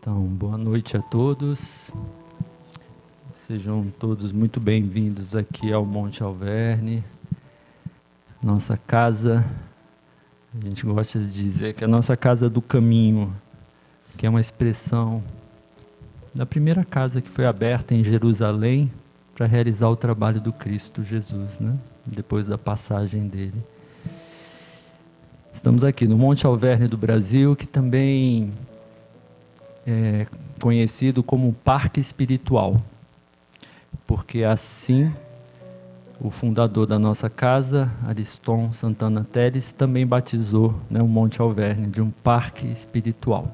Então, boa noite a todos. Sejam todos muito bem-vindos aqui ao Monte Alverne, nossa casa. A gente gosta de dizer que é a nossa casa do caminho, que é uma expressão da primeira casa que foi aberta em Jerusalém para realizar o trabalho do Cristo Jesus, né? Depois da passagem dele. Estamos aqui no Monte Alverne do Brasil, que também é conhecido como Parque Espiritual, porque assim o fundador da nossa casa, Ariston Santana Teles, também batizou, né, o Monte Alverne de um parque espiritual.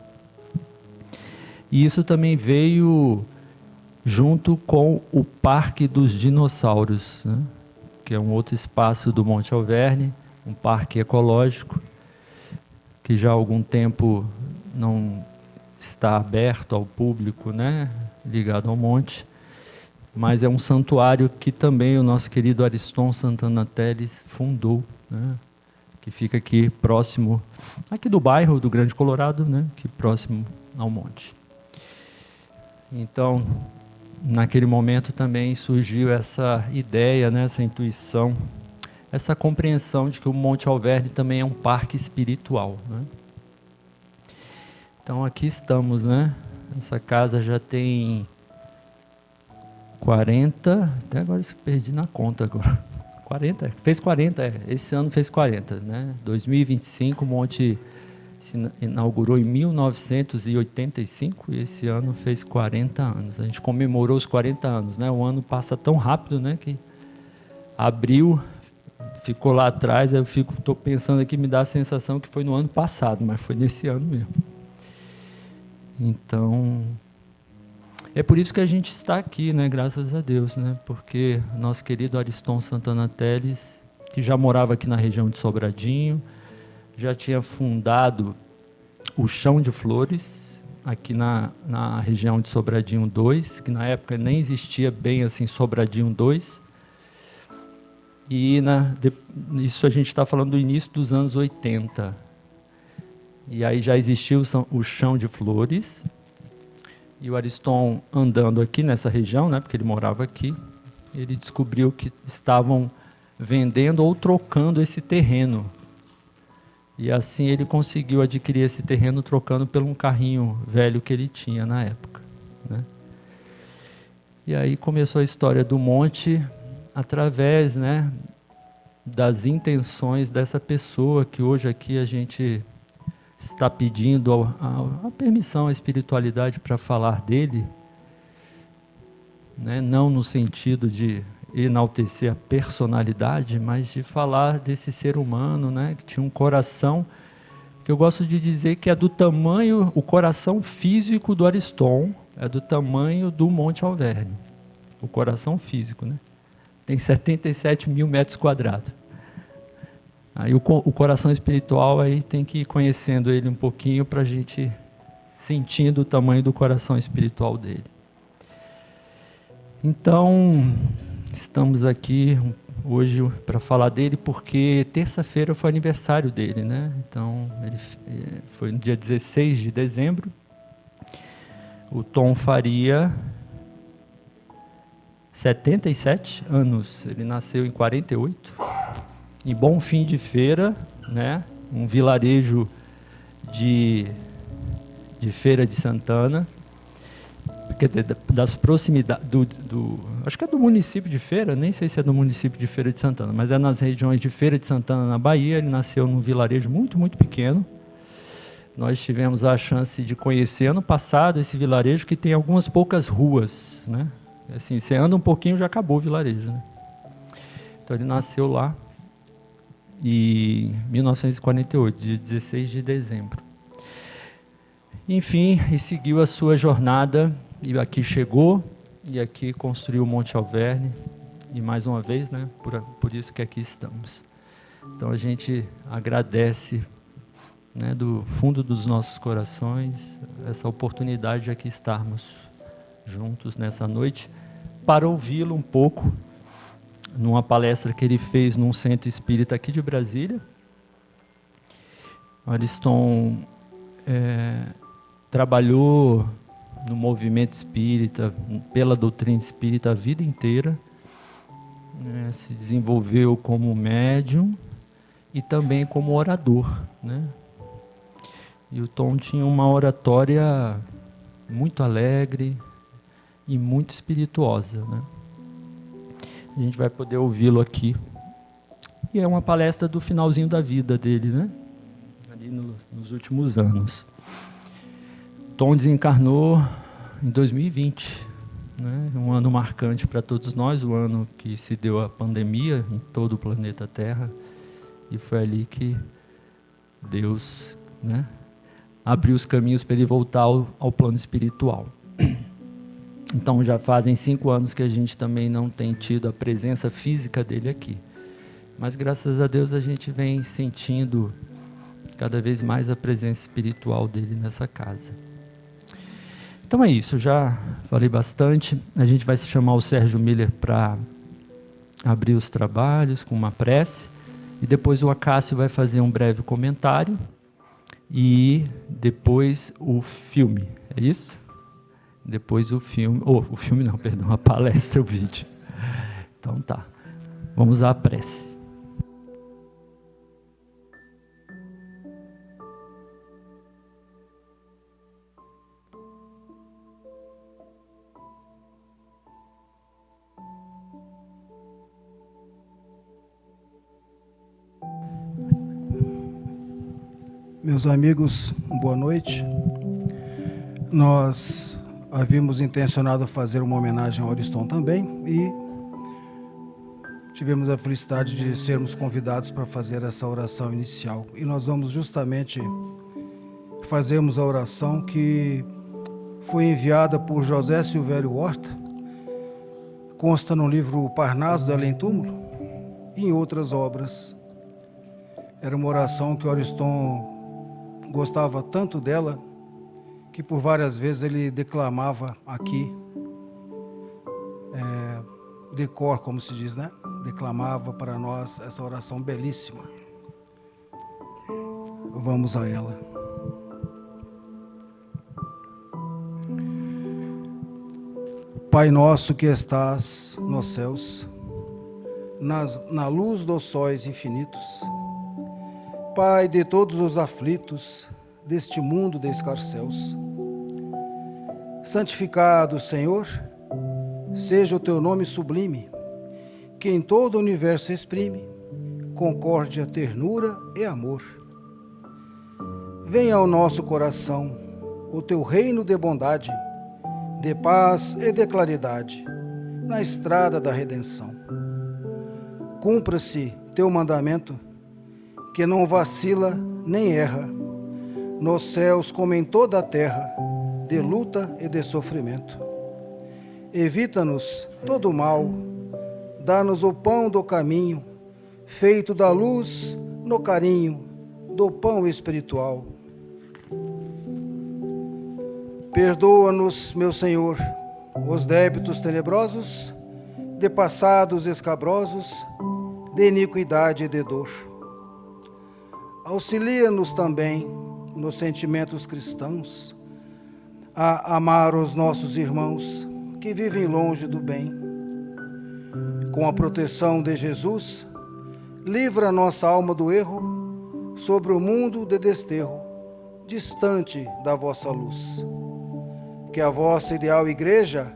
E isso também veio junto com o Parque dos Dinossauros, né, que é um outro espaço do Monte Alverne, um parque ecológico, que já há algum tempo não está aberto ao público, né, ligado ao monte, mas é um santuário que também o nosso querido Ariston Santana Teles fundou, né, que fica aqui próximo, aqui do bairro do Grande Colorado, né, aqui próximo ao monte. Então, naquele momento também surgiu essa ideia, né, essa intuição, essa compreensão de que o Monte Alverne também é um parque espiritual, né? Então aqui estamos, né? Essa casa já tem 40, até agora eu perdi na conta agora. 40? Fez 40, esse ano fez 40, né? 2025, o Monte se inaugurou em 1985 e esse ano fez 40 anos. A gente comemorou os 40 anos, né? O ano passa tão rápido, né? Que abril ficou lá atrás, eu estou pensando aqui, me dá a sensação que foi no ano passado, mas foi nesse ano mesmo. Então, é por isso que a gente está aqui, né? Graças a Deus, né? Porque nosso querido Ariston Santana Teles, que já morava aqui na região de Sobradinho, já tinha fundado o Chão de Flores, aqui na região de Sobradinho 2, que na época nem existia bem assim Sobradinho 2. E isso a gente está falando do início dos anos 80. E aí já existiu o Chão de Flores. E o Ariston, andando aqui nessa região, né, porque ele morava aqui, ele descobriu que estavam vendendo ou trocando esse terreno. E assim ele conseguiu adquirir esse terreno trocando por um carrinho velho que ele tinha na época, né? E aí começou a história do monte através, né, das intenções dessa pessoa que hoje aqui a gente está pedindo a permissão à espiritualidade para falar dele, né? Não no sentido de enaltecer a personalidade, mas de falar desse ser humano, né? Que tinha um coração, que eu gosto de dizer que é do tamanho, o coração físico do Ariston é do tamanho do Monte Alverne, o coração físico, né? Tem 77 mil metros quadrados. Aí o coração espiritual aí tem que ir conhecendo ele um pouquinho para a gente sentindo o tamanho do coração espiritual dele. Então, estamos aqui hoje para falar dele porque terça-feira foi aniversário dele, né? Então, ele foi no dia 16 de dezembro. O Tom faria 77 anos. Ele nasceu em 48. Em Bom Fim de Feira, né? Um vilarejo de Feira de Santana, quer dizer, das proximidades, acho que é do município de Feira, nem sei se é do município de Feira de Santana, mas é nas regiões de Feira de Santana, na Bahia. Ele nasceu num vilarejo muito, muito pequeno. Nós tivemos a chance de conhecer ano passado esse vilarejo, que tem algumas poucas ruas, né? Assim, você anda um pouquinho, já acabou o vilarejo, né? Então ele nasceu lá em 1948, dia 16 de dezembro. Enfim, e seguiu a sua jornada, e aqui chegou, e aqui construiu o Monte Alverne, e mais uma vez, né, por isso que aqui estamos. Então a gente agradece, né, do fundo dos nossos corações, essa oportunidade de aqui estarmos juntos nessa noite, para ouvi-lo um pouco, numa palestra que ele fez num centro espírita aqui de Brasília. Ariston trabalhou no movimento espírita, pela doutrina espírita a vida inteira, né? Se desenvolveu como médium e também como orador, né? E o Tom tinha uma oratória muito alegre e muito espirituosa, né? A gente vai poder ouvi-lo aqui. E é uma palestra do finalzinho da vida dele, né? Ali nos últimos anos. Tom desencarnou em 2020, né? Um ano marcante para todos nós, o ano que se deu a pandemia em todo o planeta Terra. E foi ali que Deus, né, abriu os caminhos para ele voltar ao plano espiritual. Então já fazem 5 anos que a gente também não tem tido a presença física dele aqui. Mas graças a Deus a gente vem sentindo cada vez mais a presença espiritual dele nessa casa. Então é isso, já falei bastante. A gente vai chamar o Sérgio Miller para abrir os trabalhos com uma prece. E depois o Acácio vai fazer um breve comentário. E depois o filme, é isso? Depois o filme, o filme não, perdão, a palestra, o vídeo. Então tá, vamos à prece. Meus amigos, boa noite. Nós havíamos intencionado fazer uma homenagem ao Ariston também e tivemos a felicidade de sermos convidados para fazer essa oração inicial. E nós vamos justamente fazermos a oração que foi enviada por José Silvério Horta, consta no livro Parnaso do Além Túmulo e em outras obras. Era uma oração que o Ariston gostava tanto dela que por várias vezes ele declamava aqui, de cor, como se diz, né? Declamava para nós essa oração belíssima. Vamos a ela. Pai nosso que estás nos céus, na luz dos sóis infinitos, Pai de todos os aflitos deste mundo de escarcéus, santificado, Senhor, seja o teu nome sublime, que em todo o universo exprime concórdia, ternura e amor. Venha ao nosso coração o teu reino de bondade, de paz e de claridade, na estrada da redenção. Cumpra-se teu mandamento, que não vacila nem erra, nos céus como em toda a terra, de luta e de sofrimento. Evita-nos todo o mal, dá-nos o pão do caminho, feito da luz no carinho do pão espiritual. Perdoa-nos, meu Senhor, os débitos tenebrosos, de passados escabrosos, de iniquidade e de dor. Auxilia-nos também nos sentimentos cristãos, a amar os nossos irmãos que vivem longe do bem. Com a proteção de Jesus, livra nossa alma do erro, sobre o mundo de desterro, distante da vossa luz. Que a vossa ideal igreja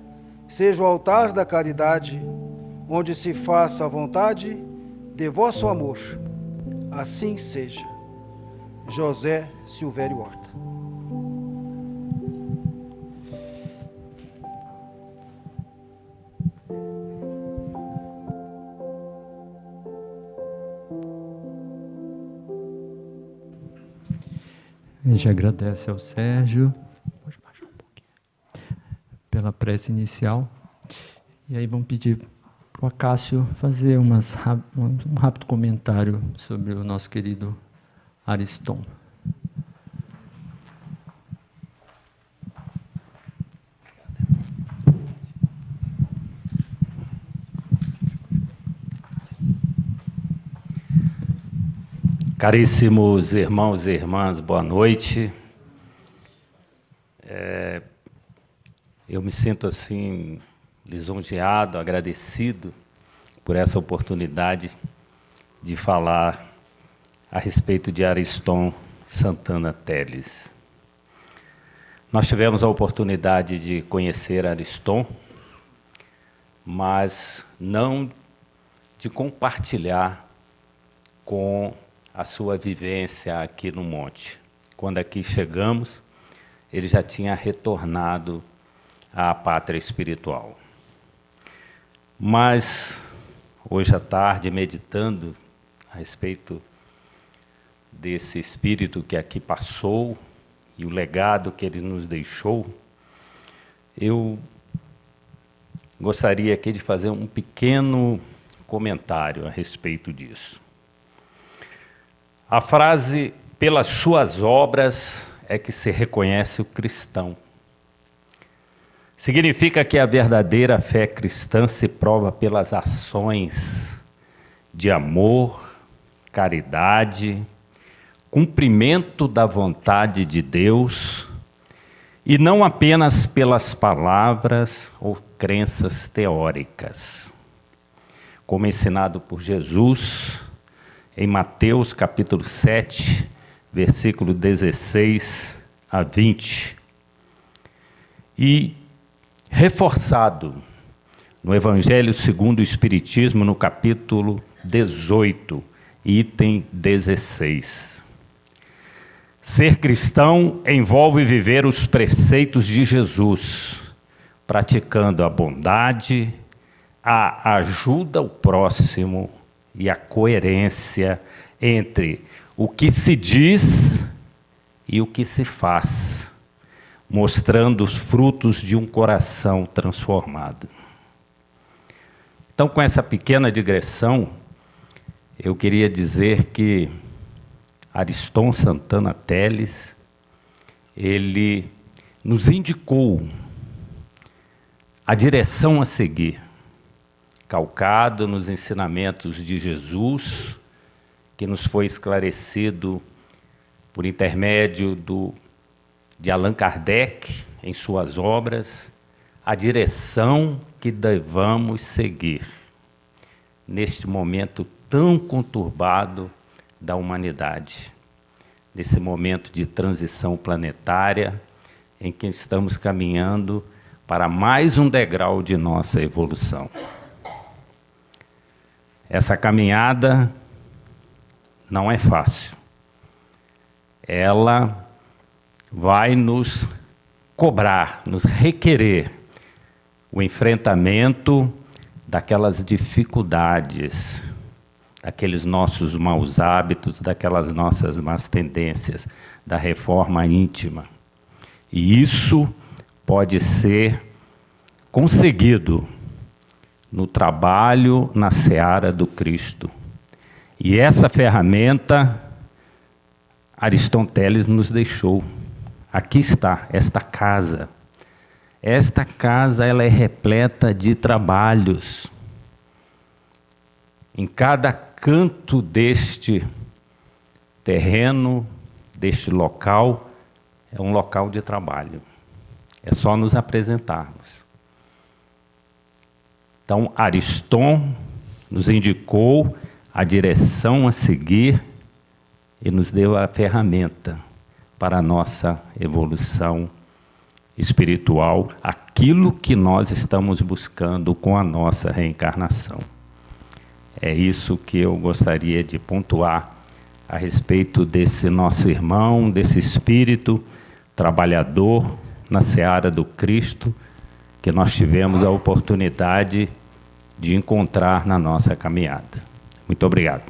seja o altar da caridade, onde se faça a vontade de vosso amor. Assim seja. José Silvério Horta. A gente agradece ao Sérgio, pode baixar um pouquinho, pela prece inicial. E aí vamos pedir para o Acácio fazer um rápido comentário sobre o nosso querido Ariston. Caríssimos irmãos e irmãs, boa noite. Eu me sinto assim lisonjeado, agradecido por essa oportunidade de falar a respeito de Ariston Santana Telles. Nós tivemos a oportunidade de conhecer Ariston, mas não de compartilhar com a sua vivência aqui no monte. Quando aqui chegamos, ele já tinha retornado à pátria espiritual. Mas, hoje à tarde, meditando a respeito desse espírito que aqui passou e o legado que ele nos deixou, eu gostaria aqui de fazer um pequeno comentário a respeito disso. A frase, pelas suas obras é que se reconhece o cristão. Significa que a verdadeira fé cristã se prova pelas ações de amor, caridade, cumprimento da vontade de Deus, e não apenas pelas palavras ou crenças teóricas. Como ensinado por Jesus em Mateus capítulo 7, versículo 16 a 20. E reforçado no Evangelho segundo o Espiritismo, no capítulo 18, item 16. Ser cristão envolve viver os preceitos de Jesus, praticando a bondade, a ajuda ao próximo e a coerência entre o que se diz e o que se faz, mostrando os frutos de um coração transformado. Então, com essa pequena digressão, eu queria dizer que Ariston Santana Telles, ele nos indicou a direção a seguir, calcado nos ensinamentos de Jesus, que nos foi esclarecido por intermédio de Allan Kardec, em suas obras, a direção que devamos seguir neste momento tão conturbado da humanidade, nesse momento de transição planetária, em que estamos caminhando para mais um degrau de nossa evolução. Essa caminhada não é fácil. Ela vai nos cobrar, nos requerer o enfrentamento daquelas dificuldades, daqueles nossos maus hábitos, daquelas nossas más tendências, da reforma íntima. E isso pode ser conseguido no trabalho na seara do Cristo. E essa ferramenta Ariston Telles nos deixou. Aqui está, esta casa. Esta casa ela é repleta de trabalhos. Em cada canto deste terreno, deste local, é um local de trabalho. É só nos apresentarmos. Então, Ariston nos indicou a direção a seguir e nos deu a ferramenta para a nossa evolução espiritual, aquilo que nós estamos buscando com a nossa reencarnação. É isso que eu gostaria de pontuar a respeito desse nosso irmão, desse espírito trabalhador na seara do Cristo, que nós tivemos a oportunidade de encontrar na nossa caminhada. Muito obrigado.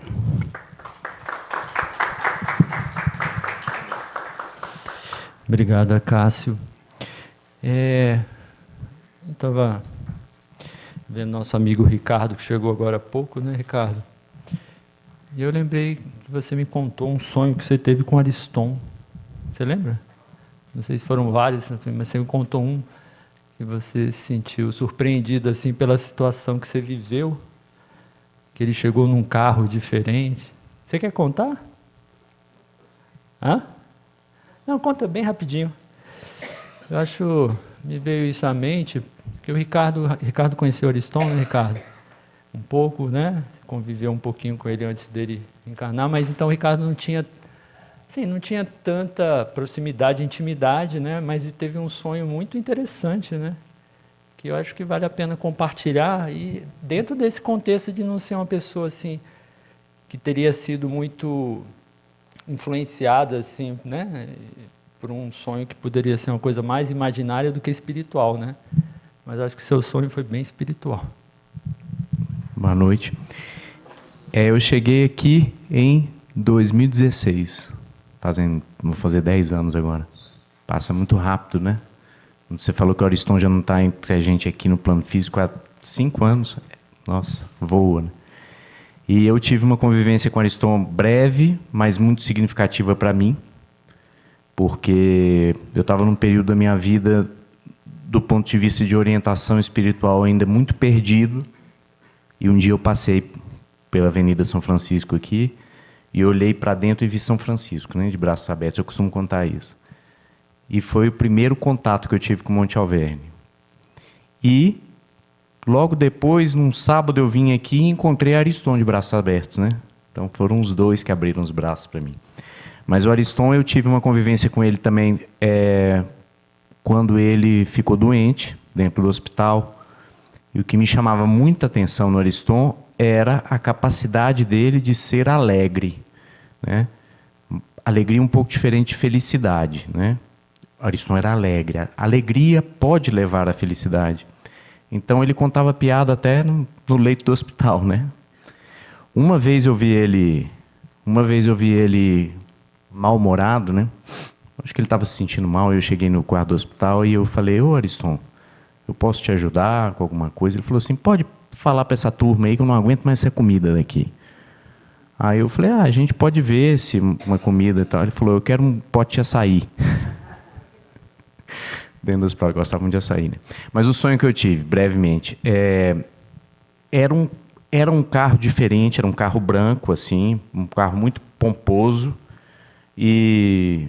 Obrigado, Cássio. Eu estava vendo nosso amigo Ricardo, que chegou agora há pouco, né, Ricardo? E eu lembrei que você me contou um sonho que você teve com Ariston. Você lembra? Não sei se foram vários, mas você me contou um que você se sentiu surpreendido assim pela situação que você viveu, que ele chegou num carro diferente. Você quer contar? Hã? Não, conta bem rapidinho. Eu acho, me veio isso à mente, que o Ricardo conheceu Ariston, né, Ricardo? Um pouco, né? Conviveu um pouquinho com ele antes dele encarnar, mas então o Ricardo não tinha, sim, não tinha tanta proximidade, intimidade, né? Mas ele teve um sonho muito interessante, né? Que eu acho que vale a pena compartilhar, e dentro desse contexto de não ser uma pessoa assim que teria sido muito influenciada assim, né, por um sonho que poderia ser uma coisa mais imaginária do que espiritual, né? Mas acho que seu sonho foi bem espiritual. Boa noite. Eu cheguei aqui em 2016, vou fazer 10 anos agora. Passa muito rápido, né? Você falou que o Ariston já não está entre a gente aqui no plano físico há 5 anos. Nossa, voa, né? E eu tive uma convivência com o Ariston breve, mas muito significativa para mim, porque eu estava num período da minha vida, do ponto de vista de orientação espiritual, ainda muito perdido. E um dia eu passei pela Avenida São Francisco aqui e olhei para dentro e vi São Francisco, né, de braços abertos. Eu costumo contar isso. E foi o primeiro contato que eu tive com Monte Alverne. E logo depois, num sábado, eu vim aqui e encontrei Ariston de braços abertos, né? Então foram os dois que abriram os braços para mim. Mas o Ariston, eu tive uma convivência com ele também quando ele ficou doente, dentro do hospital. E o que me chamava muita atenção no Ariston era a capacidade dele de ser alegre, né? Alegria um pouco diferente de felicidade, né? Ariston era alegre. A alegria pode levar à felicidade. Então ele contava piada até no leito do hospital, né? Uma vez eu vi ele mal-humorado, né? Acho que ele estava se sentindo mal. Eu cheguei no quarto do hospital e eu falei: ô Ariston, eu posso te ajudar com alguma coisa? Ele falou assim: pode falar para essa turma aí que eu não aguento mais essa comida daqui. Aí eu falei: a gente pode ver se uma comida e tal. Ele falou: eu quero um pote de açaí. Dentro do hospital, gostava muito de açaí, né? Mas o sonho que eu tive, brevemente, era um carro diferente, era um carro branco, assim, um carro muito pomposo. E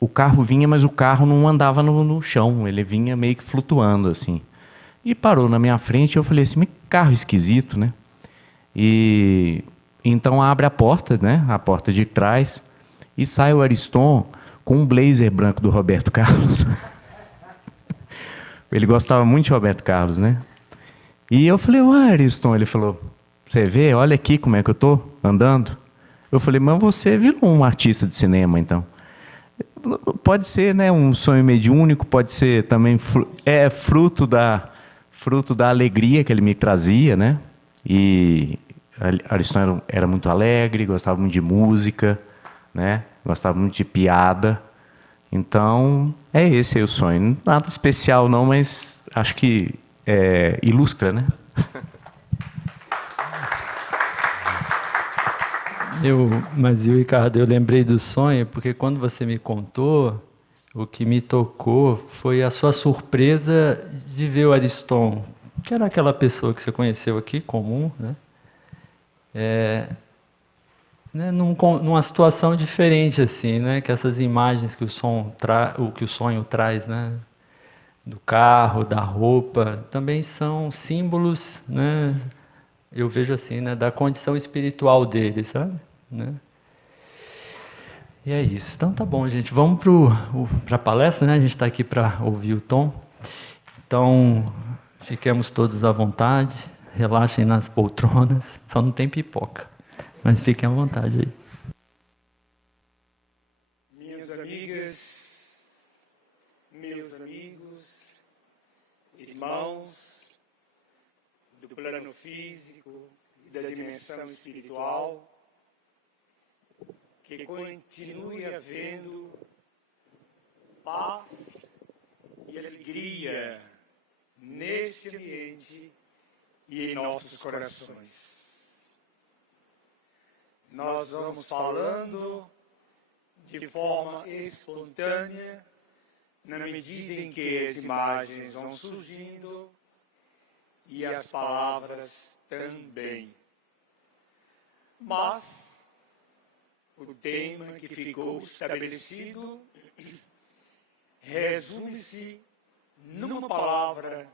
o carro vinha, mas o carro não andava no chão, ele vinha meio que flutuando, assim. E parou na minha frente e eu falei assim: que carro esquisito, né? E então abre a porta, né? A porta de trás, e sai o Ariston com um blazer branco do Roberto Carlos. Ele gostava muito de Roberto Carlos, né? E eu falei: ué, Ariston, ele falou: você vê, olha aqui como é que eu tô andando. Eu falei: mas você virou um artista de cinema, então. Pode ser, né, um sonho mediúnico, pode ser também fruto da alegria que ele me trazia, né? E Ariston era muito alegre, gostava muito de música, né? Gostava muito de piada. Então, esse aí o sonho. Nada especial não, mas acho que ilustra, né? Mas Ricardo, eu lembrei do sonho porque quando você me contou, o que me tocou foi a sua surpresa de ver o Ariston, que era aquela pessoa que você conheceu aqui, comum, né? Numa situação diferente assim, né? Que essas imagens que que o sonho traz, né? Do carro, da roupa, também são símbolos, né? Eu vejo assim, né? Da condição espiritual dele, sabe? Né? E é isso. Então tá bom, gente. Vamos para a palestra, né? A gente está aqui para ouvir o Tom. Então, fiquemos todos à vontade, relaxem nas poltronas. Só não tem pipoca, mas fiquem à vontade aí. Minhas amigas, meus amigos, irmãos do plano físico e da dimensão espiritual, que continue havendo paz e alegria neste ambiente e em nossos corações. Nós vamos falando de forma espontânea, na medida em que as imagens vão surgindo e as palavras também. Mas o tema que ficou estabelecido resume-se numa palavra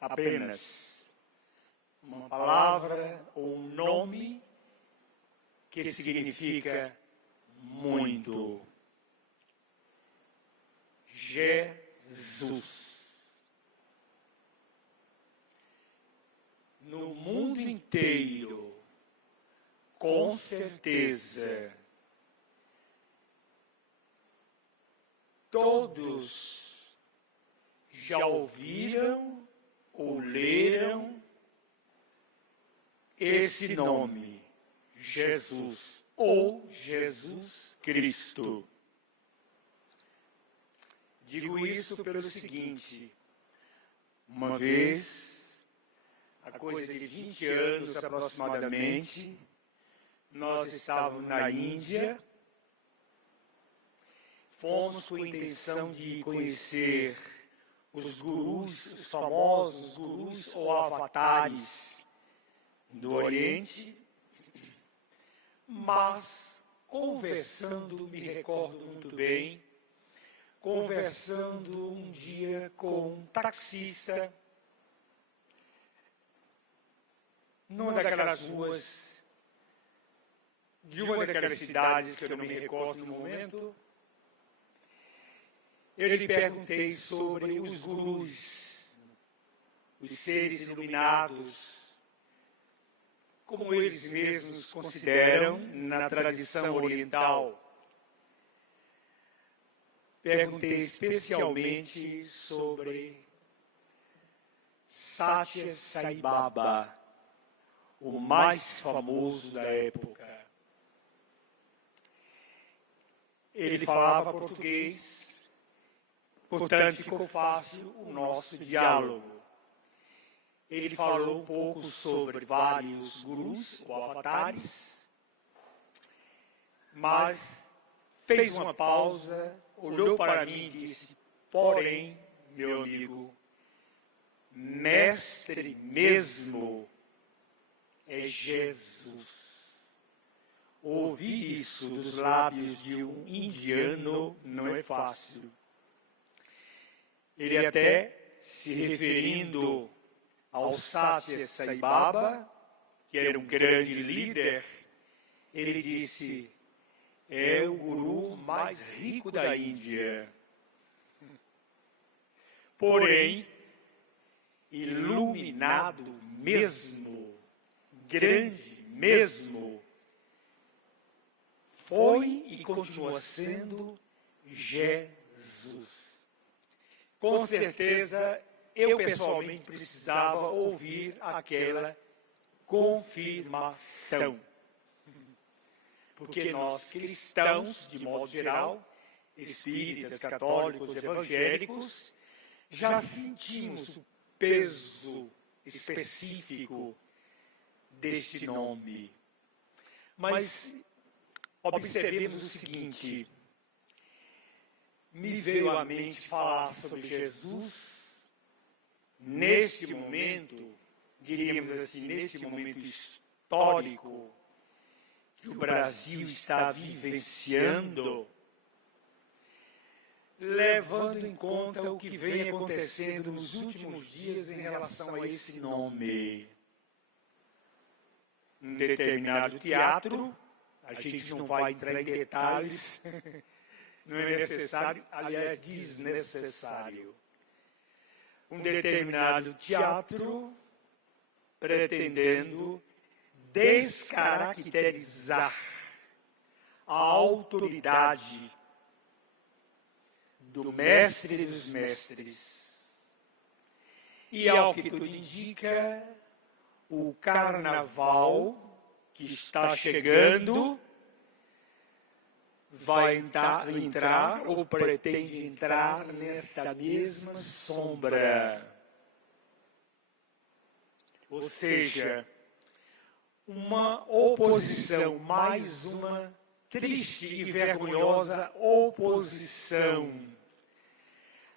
apenas. Uma palavra ou um nome que significa muito. Jesus. No mundo inteiro, com certeza, todos já ouviram ou leram esse nome, Jesus, ou Jesus Cristo. Digo isso pelo seguinte: uma vez, há coisa de 20 anos aproximadamente, nós estávamos na Índia, fomos com a intenção de conhecer os gurus, os famosos gurus ou avatares do Oriente, mas conversando, me recordo muito bem, conversando um dia com um taxista, numa daquelas ruas, de uma daquelas cidades que eu não me recordo no momento, eu lhe perguntei sobre os gurus, os seres iluminados, como eles mesmos consideram na tradição oriental. Perguntei especialmente sobre Satya Sai Baba, o mais famoso da época. Ele falava português, portanto ficou fácil o nosso diálogo. Ele falou um pouco sobre vários gurus ou avatares, mas fez uma pausa, olhou para mim e disse: porém, meu amigo, mestre mesmo é Jesus. Ouvir isso dos lábios de um indiano não é fácil. Ele até, se referindo ao Satya Sai Baba, que era um grande líder, ele disse: é o guru mais rico da Índia. Porém, iluminado mesmo, grande mesmo, foi e continua sendo Jesus. Com certeza, eu pessoalmente precisava ouvir aquela confirmação. Porque nós cristãos, de modo geral, espíritas, católicos, evangélicos, já sentimos o peso específico deste nome. Mas observemos o seguinte: me veio à mente falar sobre Jesus neste momento, diríamos assim, neste momento histórico que o Brasil está vivenciando, levando em conta o que vem acontecendo nos últimos dias em relação a esse nome. Um determinado teatro, a gente não vai entrar em detalhes, não é necessário, aliás, desnecessário. Um determinado teatro pretendendo descaracterizar a autoridade do mestre dos mestres. E, ao que tudo indica, o carnaval que está chegando vai entrar ou pretende entrar nesta mesma sombra. Ou seja, uma oposição, mais uma triste e vergonhosa oposição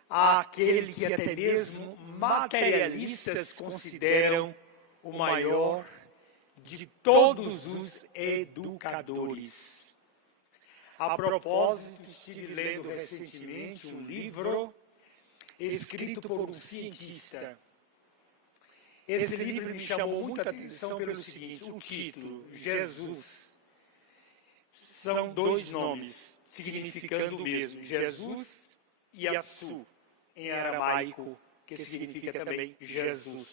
àquele que até mesmo materialistas consideram o maior de todos os educadores. A propósito, estive lendo recentemente um livro escrito por um cientista. Esse livro me chamou muita atenção pelo seguinte: o título, Jesus. São dois nomes, significando o mesmo, Jesus e Yassu, em aramaico, que significa também Jesus.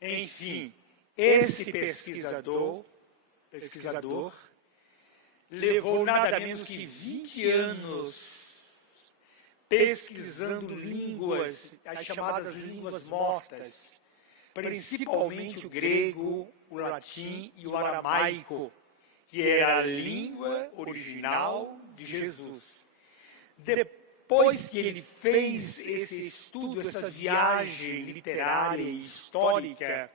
Enfim, esse pesquisador levou nada menos que 20 anos pesquisando línguas, as chamadas línguas mortas, principalmente o grego, o latim e o aramaico, que era a língua original de Jesus. Depois que ele fez esse estudo, essa viagem literária e histórica,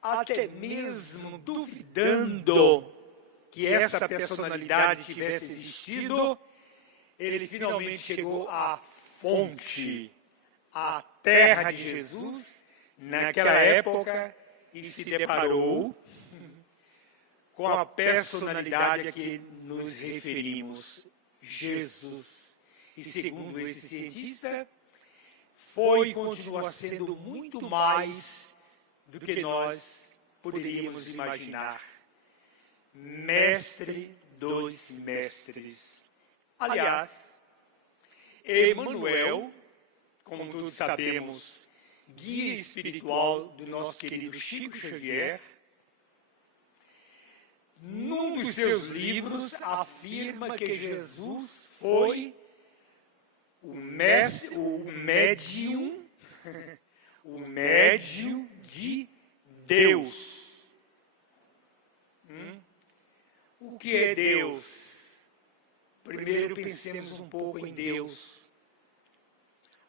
até mesmo duvidando que essa personalidade tivesse existido, ele finalmente chegou à fonte, à terra de Jesus, naquela época, e se deparou com a personalidade a que nos referimos, Jesus. E segundo esse cientista, foi e continua sendo muito mais do que nós poderíamos imaginar. Mestre dos mestres. Aliás, Emmanuel, como todos sabemos, guia espiritual do nosso querido Chico Xavier, num dos seus livros afirma que Jesus foi o médium de Deus. O que é Deus? Primeiro pensemos um pouco em Deus.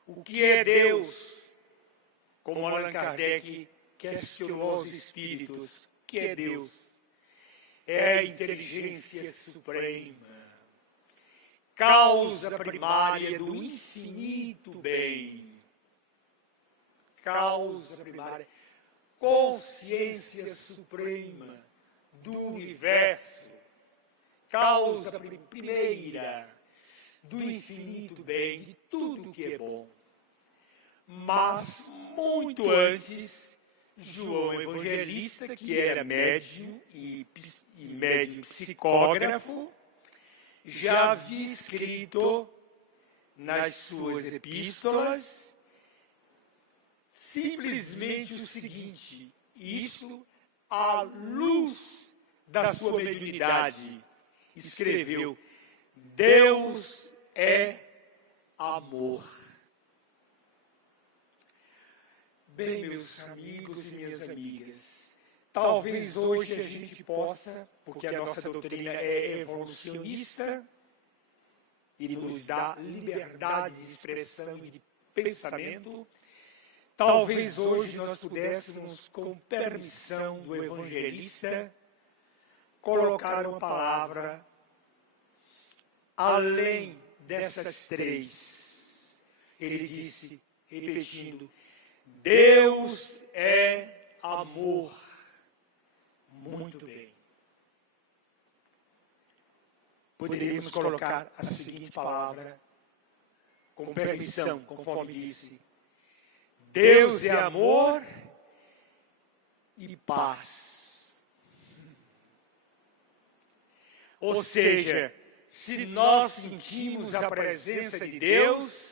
O que é Deus? Como Allan Kardec questionou os espíritos, o que é Deus? É a inteligência suprema, causa primária do infinito bem, causa primária, consciência suprema do universo, causa primeira do infinito bem, de tudo que é bom. Mas, muito antes, João Evangelista, que era médium e médium psicógrafo, já havia escrito nas suas epístolas simplesmente o seguinte, isso à luz da sua mediunidade, escreveu: Deus é amor. Bem, meus amigos e minhas amigas, talvez hoje a gente possa, porque a nossa doutrina é evolucionista e nos dá liberdade de expressão e de pensamento, talvez hoje nós pudéssemos, com permissão do evangelista, colocar uma palavra além dessas três. Ele disse, repetindo, Deus é amor. Muito bem. Poderíamos colocar a seguinte palavra, com permissão, conforme disse. Deus é amor e paz. Ou seja, se nós sentimos a presença de Deus,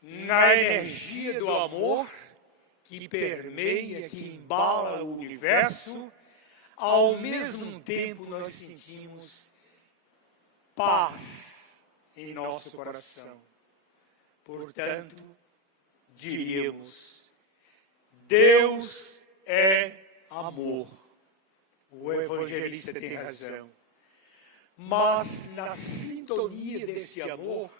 na energia do amor que permeia, que embala o universo, ao mesmo tempo nós sentimos paz em nosso coração. Portanto, diríamos, Deus é amor. O evangelista tem razão. Mas na sintonia desse amor,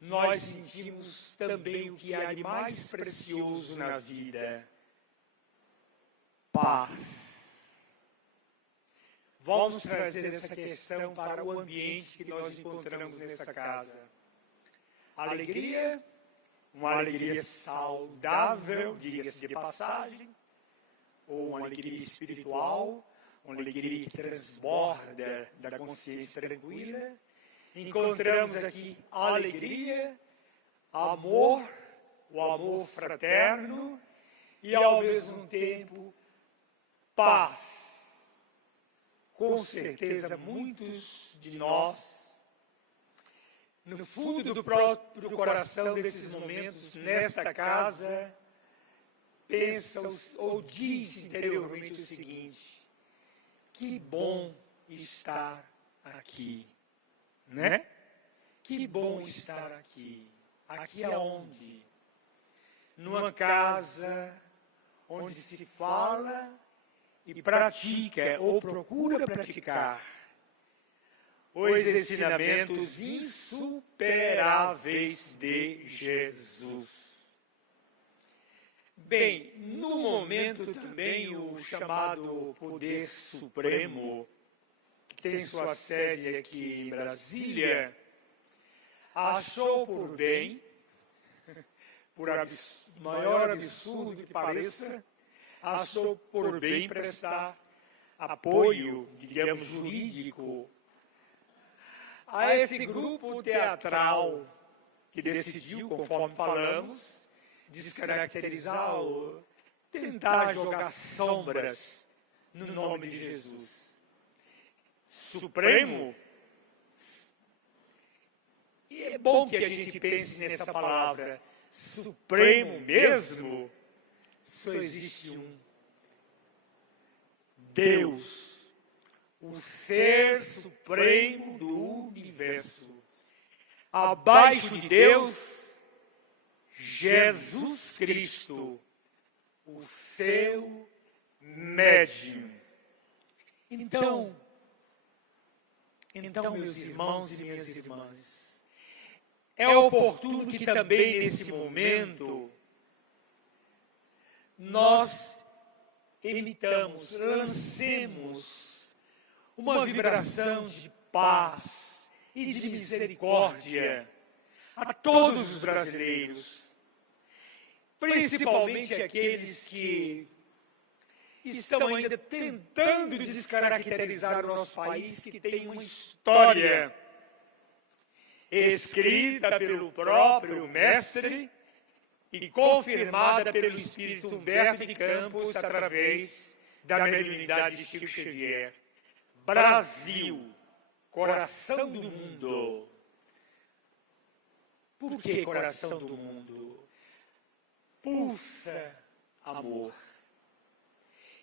nós sentimos também o que há de mais precioso na vida: paz. Vamos trazer essa questão para o ambiente que nós encontramos nessa casa. Alegria, uma alegria saudável, diga-se de passagem, ou uma alegria espiritual, uma alegria que transborda da consciência tranquila. Encontramos aqui alegria, amor, o amor fraterno e, ao mesmo tempo, paz. Com certeza, muitos de nós, no fundo do próprio coração desses momentos, nesta casa, pensam ou dizem interiormente o seguinte: que bom estar aqui, né? Que bom estar aqui. Aqui aonde? Numa casa onde se fala e pratica ou procura praticar os ensinamentos insuperáveis de Jesus. Bem, no momento também o chamado Poder Supremo, que tem sua sede aqui em Brasília, achou por bem, por maior absurdo que pareça, achou por bem prestar apoio, digamos, jurídico a esse grupo teatral que decidiu, conforme falamos, descaracterizar ou tentar jogar sombras no nome de Jesus. Supremo. E é bom que a gente pense nessa palavra, supremo mesmo. Só existe um: Deus, o ser supremo do universo. Abaixo de Deus, Jesus Cristo, o seu médium. Então, meus irmãos e minhas irmãs, é oportuno que também nesse momento nós emitamos, lancemos uma vibração de paz e de misericórdia a todos os brasileiros, principalmente aqueles que estão ainda tentando descaracterizar o nosso país, que tem uma história escrita pelo próprio mestre e confirmada pelo espírito Humberto de Campos através da mediunidade de Chico Xavier. Brasil, coração do mundo. Por que coração do mundo? Pulsa amor.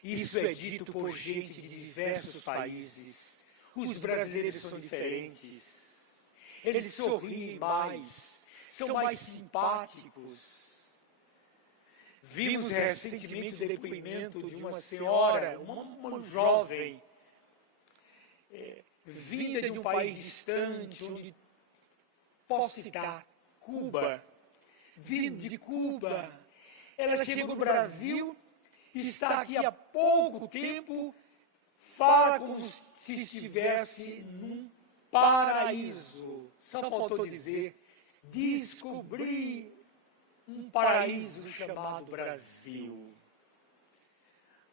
Isso é dito por gente de diversos países. Os brasileiros são diferentes. Eles sorriem mais, são mais simpáticos. Vimos recentemente o depoimento de uma senhora, uma jovem, vinda de um país distante, onde posso citar Cuba. Vindo de Cuba, ela chegou no Brasil, está aqui há pouco tempo, fala como se estivesse num paraíso. Só faltou dizer, descobri um paraíso chamado Brasil.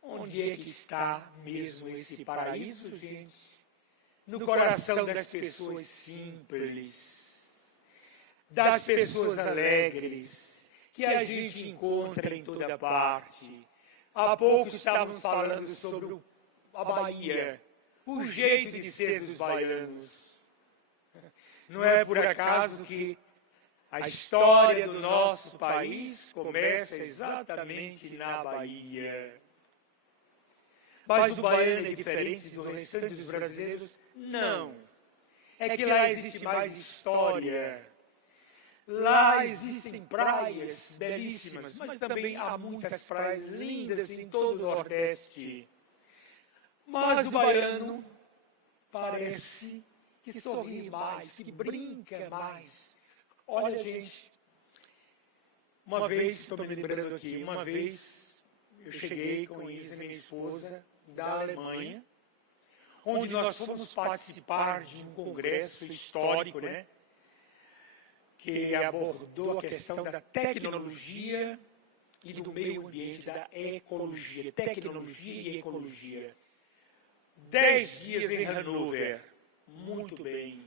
Onde é que está mesmo esse paraíso, gente? No coração das pessoas simples, das pessoas alegres, que a gente encontra em toda parte. Há pouco estávamos falando sobre a Bahia, o jeito de ser dos baianos. Não é por acaso que a história do nosso país começa exatamente na Bahia. Mas o baiano é diferente do restante dos brasileiros? Não. É que lá existe mais história. Lá existem praias belíssimas, mas também há muitas praias lindas em todo o Nordeste. Mas o baiano parece que sorri mais, que brinca mais. Olha, gente, uma vez, estou me lembrando aqui, uma vez eu cheguei com Isa, minha esposa, da Alemanha, onde nós fomos participar de um congresso histórico, né? Que abordou a questão da tecnologia e do meio ambiente, da ecologia, tecnologia e ecologia. 10 dias em Hannover. Muito bem.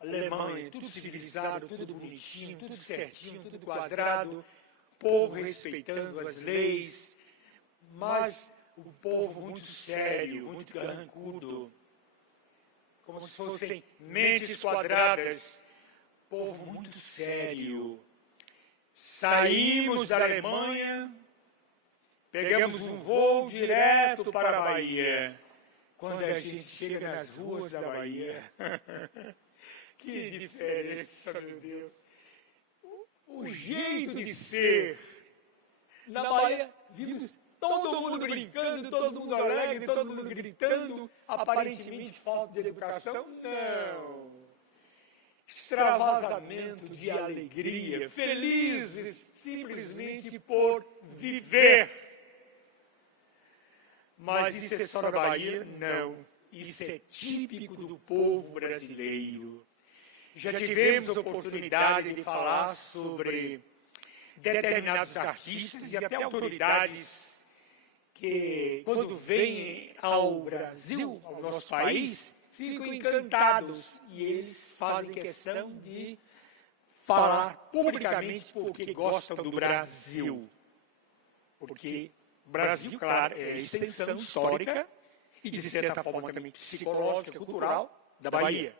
Alemanha, tudo civilizado, tudo bonitinho, tudo certinho, tudo quadrado, povo respeitando as leis, mas o povo muito sério, muito carrancudo, como se fossem mentes quadradas, povo muito sério. Saímos da Alemanha, pegamos um voo direto para a Bahia. Quando a gente chega nas ruas da Bahia, que diferença, meu Deus! O jeito de ser. Na Bahia, vimos todo mundo brincando, todo mundo alegre, todo mundo gritando, aparentemente falta de educação? Não. Extravasamento de alegria, felizes simplesmente por viver. Mas isso é só na Bahia? Não. Isso é típico do povo brasileiro. Já tivemos a oportunidade de falar sobre determinados artistas e até autoridades que, quando vêm ao Brasil, ao nosso país, ficam encantados e eles fazem questão de falar publicamente porque gostam do Brasil. Porque o Brasil, claro, é a extensão histórica e, de certa forma, também psicológica, cultural da Bahia.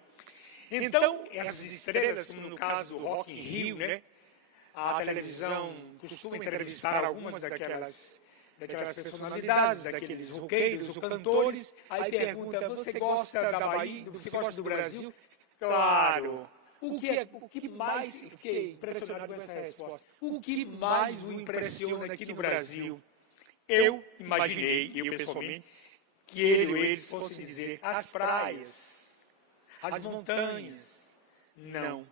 Então, essas estrelas, como no caso do Rock in Rio, né? A televisão costuma entrevistar algumas daquelas personalidades, daqueles roqueiros ou cantores, aí pergunta, você gosta da Bahia, você gosta do Brasil? Claro. O que mais, fiquei impressionado com essa resposta, o que mais o impressiona aqui no Brasil? Eu imaginei, eu pessoalmente, que ele ou eles fossem dizer as praias, as montanhas. Não.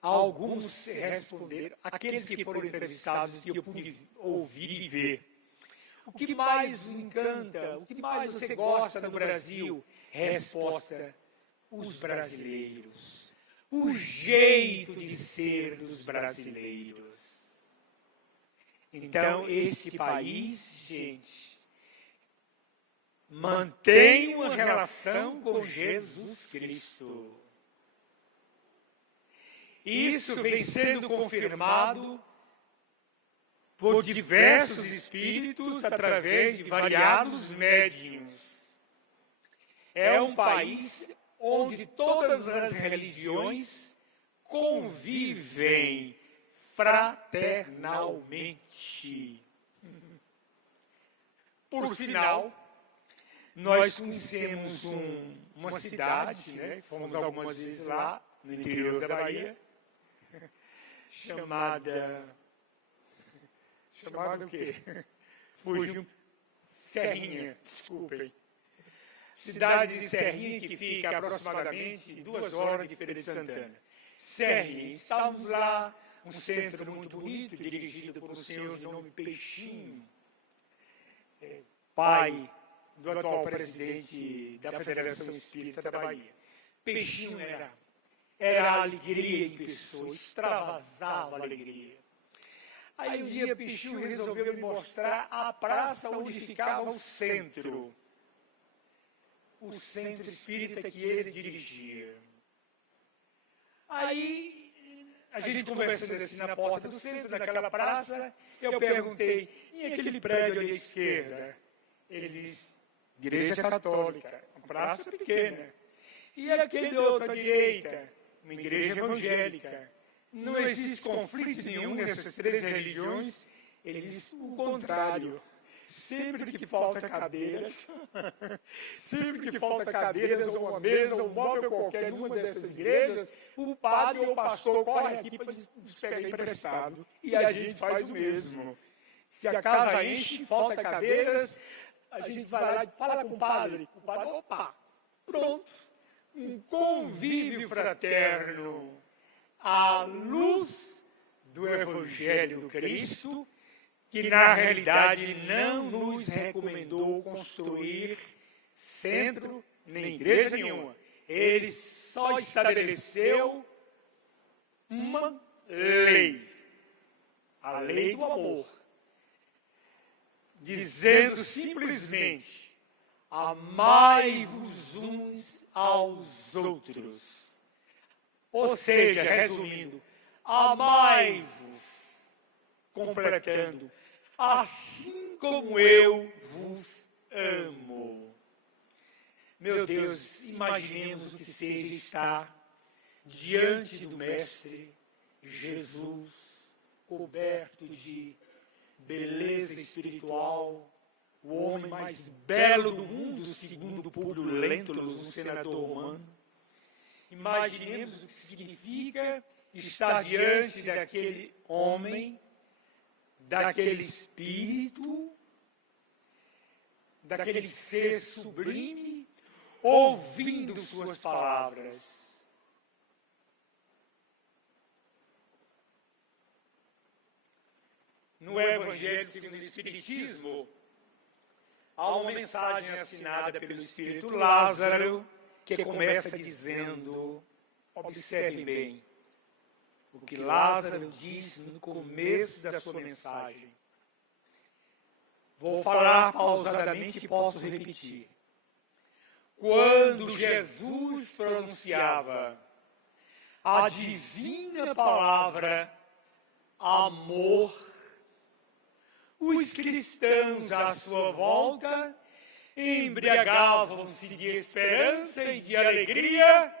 Alguns responderam, aqueles que foram entrevistados e eu pude ouvir e ver. O que mais o encanta, o que mais você gosta do Brasil? Resposta, os brasileiros. O jeito de ser dos brasileiros. Então, esse país, gente, mantém uma relação com Jesus Cristo. Isso vem sendo confirmado por diversos espíritos através de variados médiuns. É um país onde todas as religiões convivem fraternalmente. Por sinal, nós conhecemos uma cidade, né? Fomos algumas vezes lá, no interior da Bahia, chamada o quê? Fugiu, Serrinha, desculpem. Cidade de Serrinha, que fica aproximadamente 2 horas de Feira de Santana. Serrinha, estávamos lá, um centro muito bonito, dirigido por um senhor de nome Peixinho, pai do atual presidente da Federação Espírita da Bahia. Peixinho era a alegria em pessoa, extravasava a alegria. Aí um dia Peixinho resolveu me mostrar a praça onde ficava o centro espírita que ele dirigia. Aí, a gente conversando assim na porta do centro, daquela praça, eu perguntei, e aquele prédio ali à esquerda? Ele disse, Igreja Católica, uma praça pequena. E aquele outro à direita, uma igreja evangélica. Não existe conflito nenhum nessas 3 religiões. Ele disse o contrário. Sempre que falta cadeiras, ou uma mesa, ou um móvel qualquer numa dessas igrejas, o padre ou o pastor corre aqui para nos pegar emprestado. E a gente faz o mesmo. Se a casa enche, falta cadeiras, a gente vai lá e fala com o padre. O padre, opa, pronto. Um convívio fraterno à luz do Evangelho do Cristo, que na realidade não nos recomendou construir centro nem igreja nenhuma. Ele só estabeleceu uma lei, a lei do amor, dizendo simplesmente, amai-vos uns aos outros. Ou seja, resumindo, amai-vos, completando, assim como eu vos amo. Meu Deus, imaginemos o que seja estar diante do Mestre Jesus, coberto de beleza espiritual, o homem mais belo do mundo, segundo Públio Lentulus, um senador romano. Imaginemos o que significa estar diante daquele homem, daquele espírito, daquele ser sublime, ouvindo suas palavras. No Evangelho segundo o Espiritismo, há uma mensagem assinada pelo Espírito Lázaro, que começa dizendo, observem bem, o que Lázaro diz no começo da sua mensagem. Vou falar pausadamente e posso repetir. Quando Jesus pronunciava a divina palavra amor, os cristãos à sua volta embriagavam-se de esperança e de alegria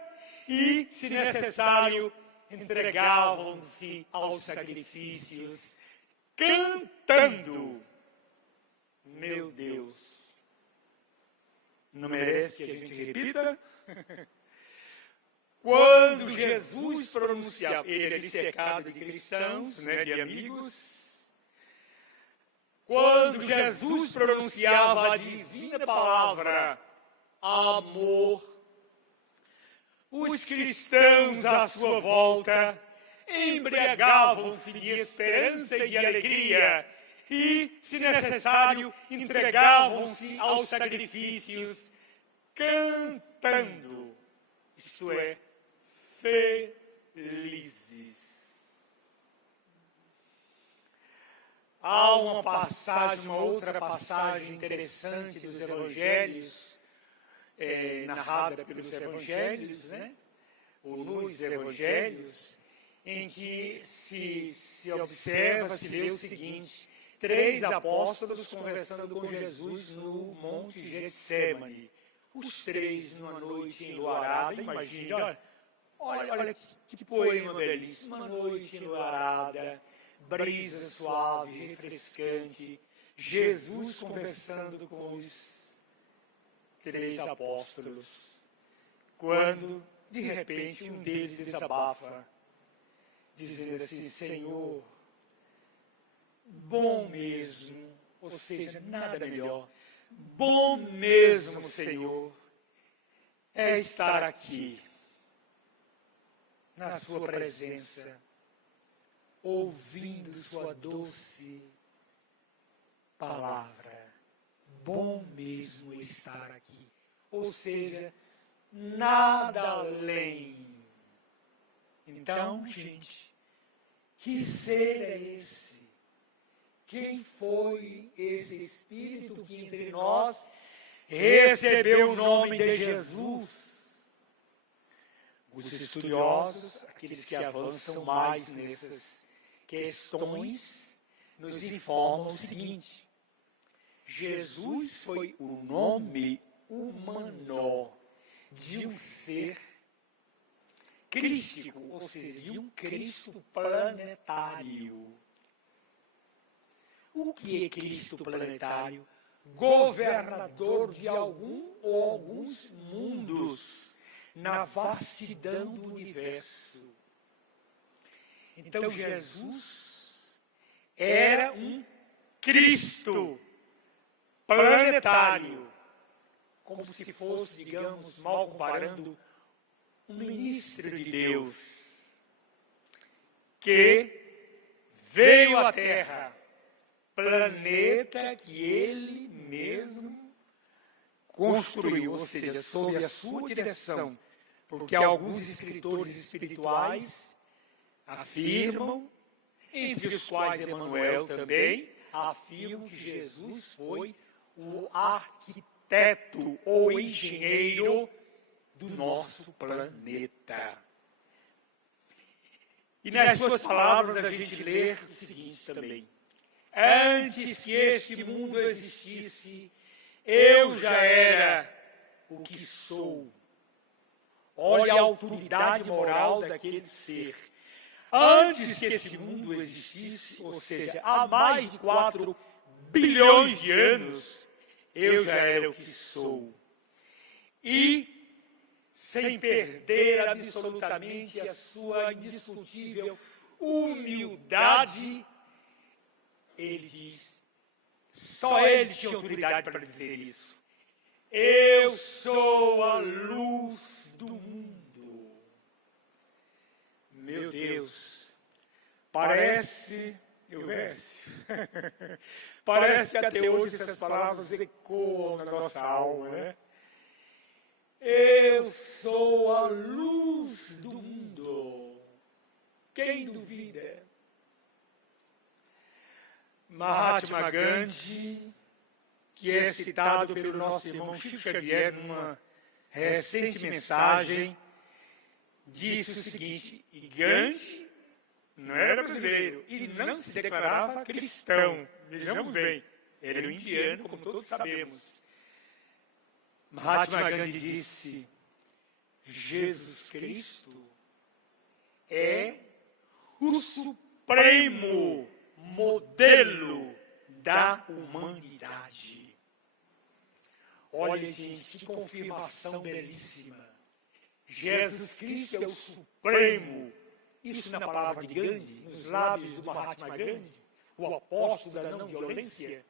e, se necessário, entregavam-se aos sacrifícios, cantando. Meu Deus, não merece que a gente repita? Quando Jesus pronunciava, ele ali cercado de cristãos, de amigos, quando Jesus pronunciava a divina palavra amor, os cristãos à sua volta embriagavam-se de esperança e de alegria e, se necessário, entregavam-se aos sacrifícios, cantando, isto é, felizes. Há uma outra passagem interessante dos Evangelhos, narrada pelos Evangelhos, ou nos Evangelhos, em que se observa, se lê o seguinte: 3 apóstolos conversando com Jesus no Monte Getsêmani. Os 3 numa noite enluarada, imagine, olha que poema belíssimo, uma noite enluarada, brisa suave, refrescante, Jesus conversando com os 3 apóstolos, quando, de repente, um deles desabafa, dizendo assim: Senhor, bom mesmo, ou seja, nada melhor, bom mesmo, Senhor, é estar aqui, na sua presença, ouvindo sua doce palavra. Bom mesmo estar aqui. Ou seja, nada além. Então, gente, que ser é esse? Quem foi esse Espírito que entre nós recebeu o nome de Jesus? Os estudiosos, aqueles que avançam mais nessas questões, nos informam o seguinte: Jesus foi o nome humano de um ser crístico, ou seja, de um Cristo planetário. O que é Cristo planetário? Governador de algum ou alguns mundos na vastidão do universo. Então Jesus era um Cristo planetário, como se fosse, digamos, mal comparando, um ministro de Deus, que veio à Terra, planeta que ele mesmo construiu, ou seja, sob a sua direção, porque alguns escritores espirituais afirmam, entre os quais Emmanuel também, afirmam que Jesus foi o arquiteto arquiteto ou engenheiro do nosso planeta. E nas suas palavras a gente lê o seguinte também: antes que este mundo existisse, eu já era o que sou. Olha a autoridade moral daquele ser. Antes que esse mundo existisse, ou seja, há mais de 4 bilhões de anos, eu já era o que sou. E, sem perder absolutamente a sua indiscutível humildade, ele diz, só ele tinha autoridade para dizer isso: eu sou a luz do mundo. Meu Deus, parece parece que até hoje essas palavras ecoam na nossa alma, né? Eu sou a luz do mundo. Quem duvida? Mahatma Gandhi, que é citado pelo nosso irmão Chico Xavier numa recente mensagem, disse o seguinte: e Gandhi não era brasileiro e não se declarava cristão. Vejamos bem, ele era um indiano, como todos sabemos. Mahatma Gandhi disse: Jesus Cristo é o supremo modelo da humanidade. Olha, gente, que confirmação belíssima. Jesus Cristo é o supremo. Isso na palavra de Gandhi, nos lábios do Mahatma Gandhi, o apóstolo da não violência.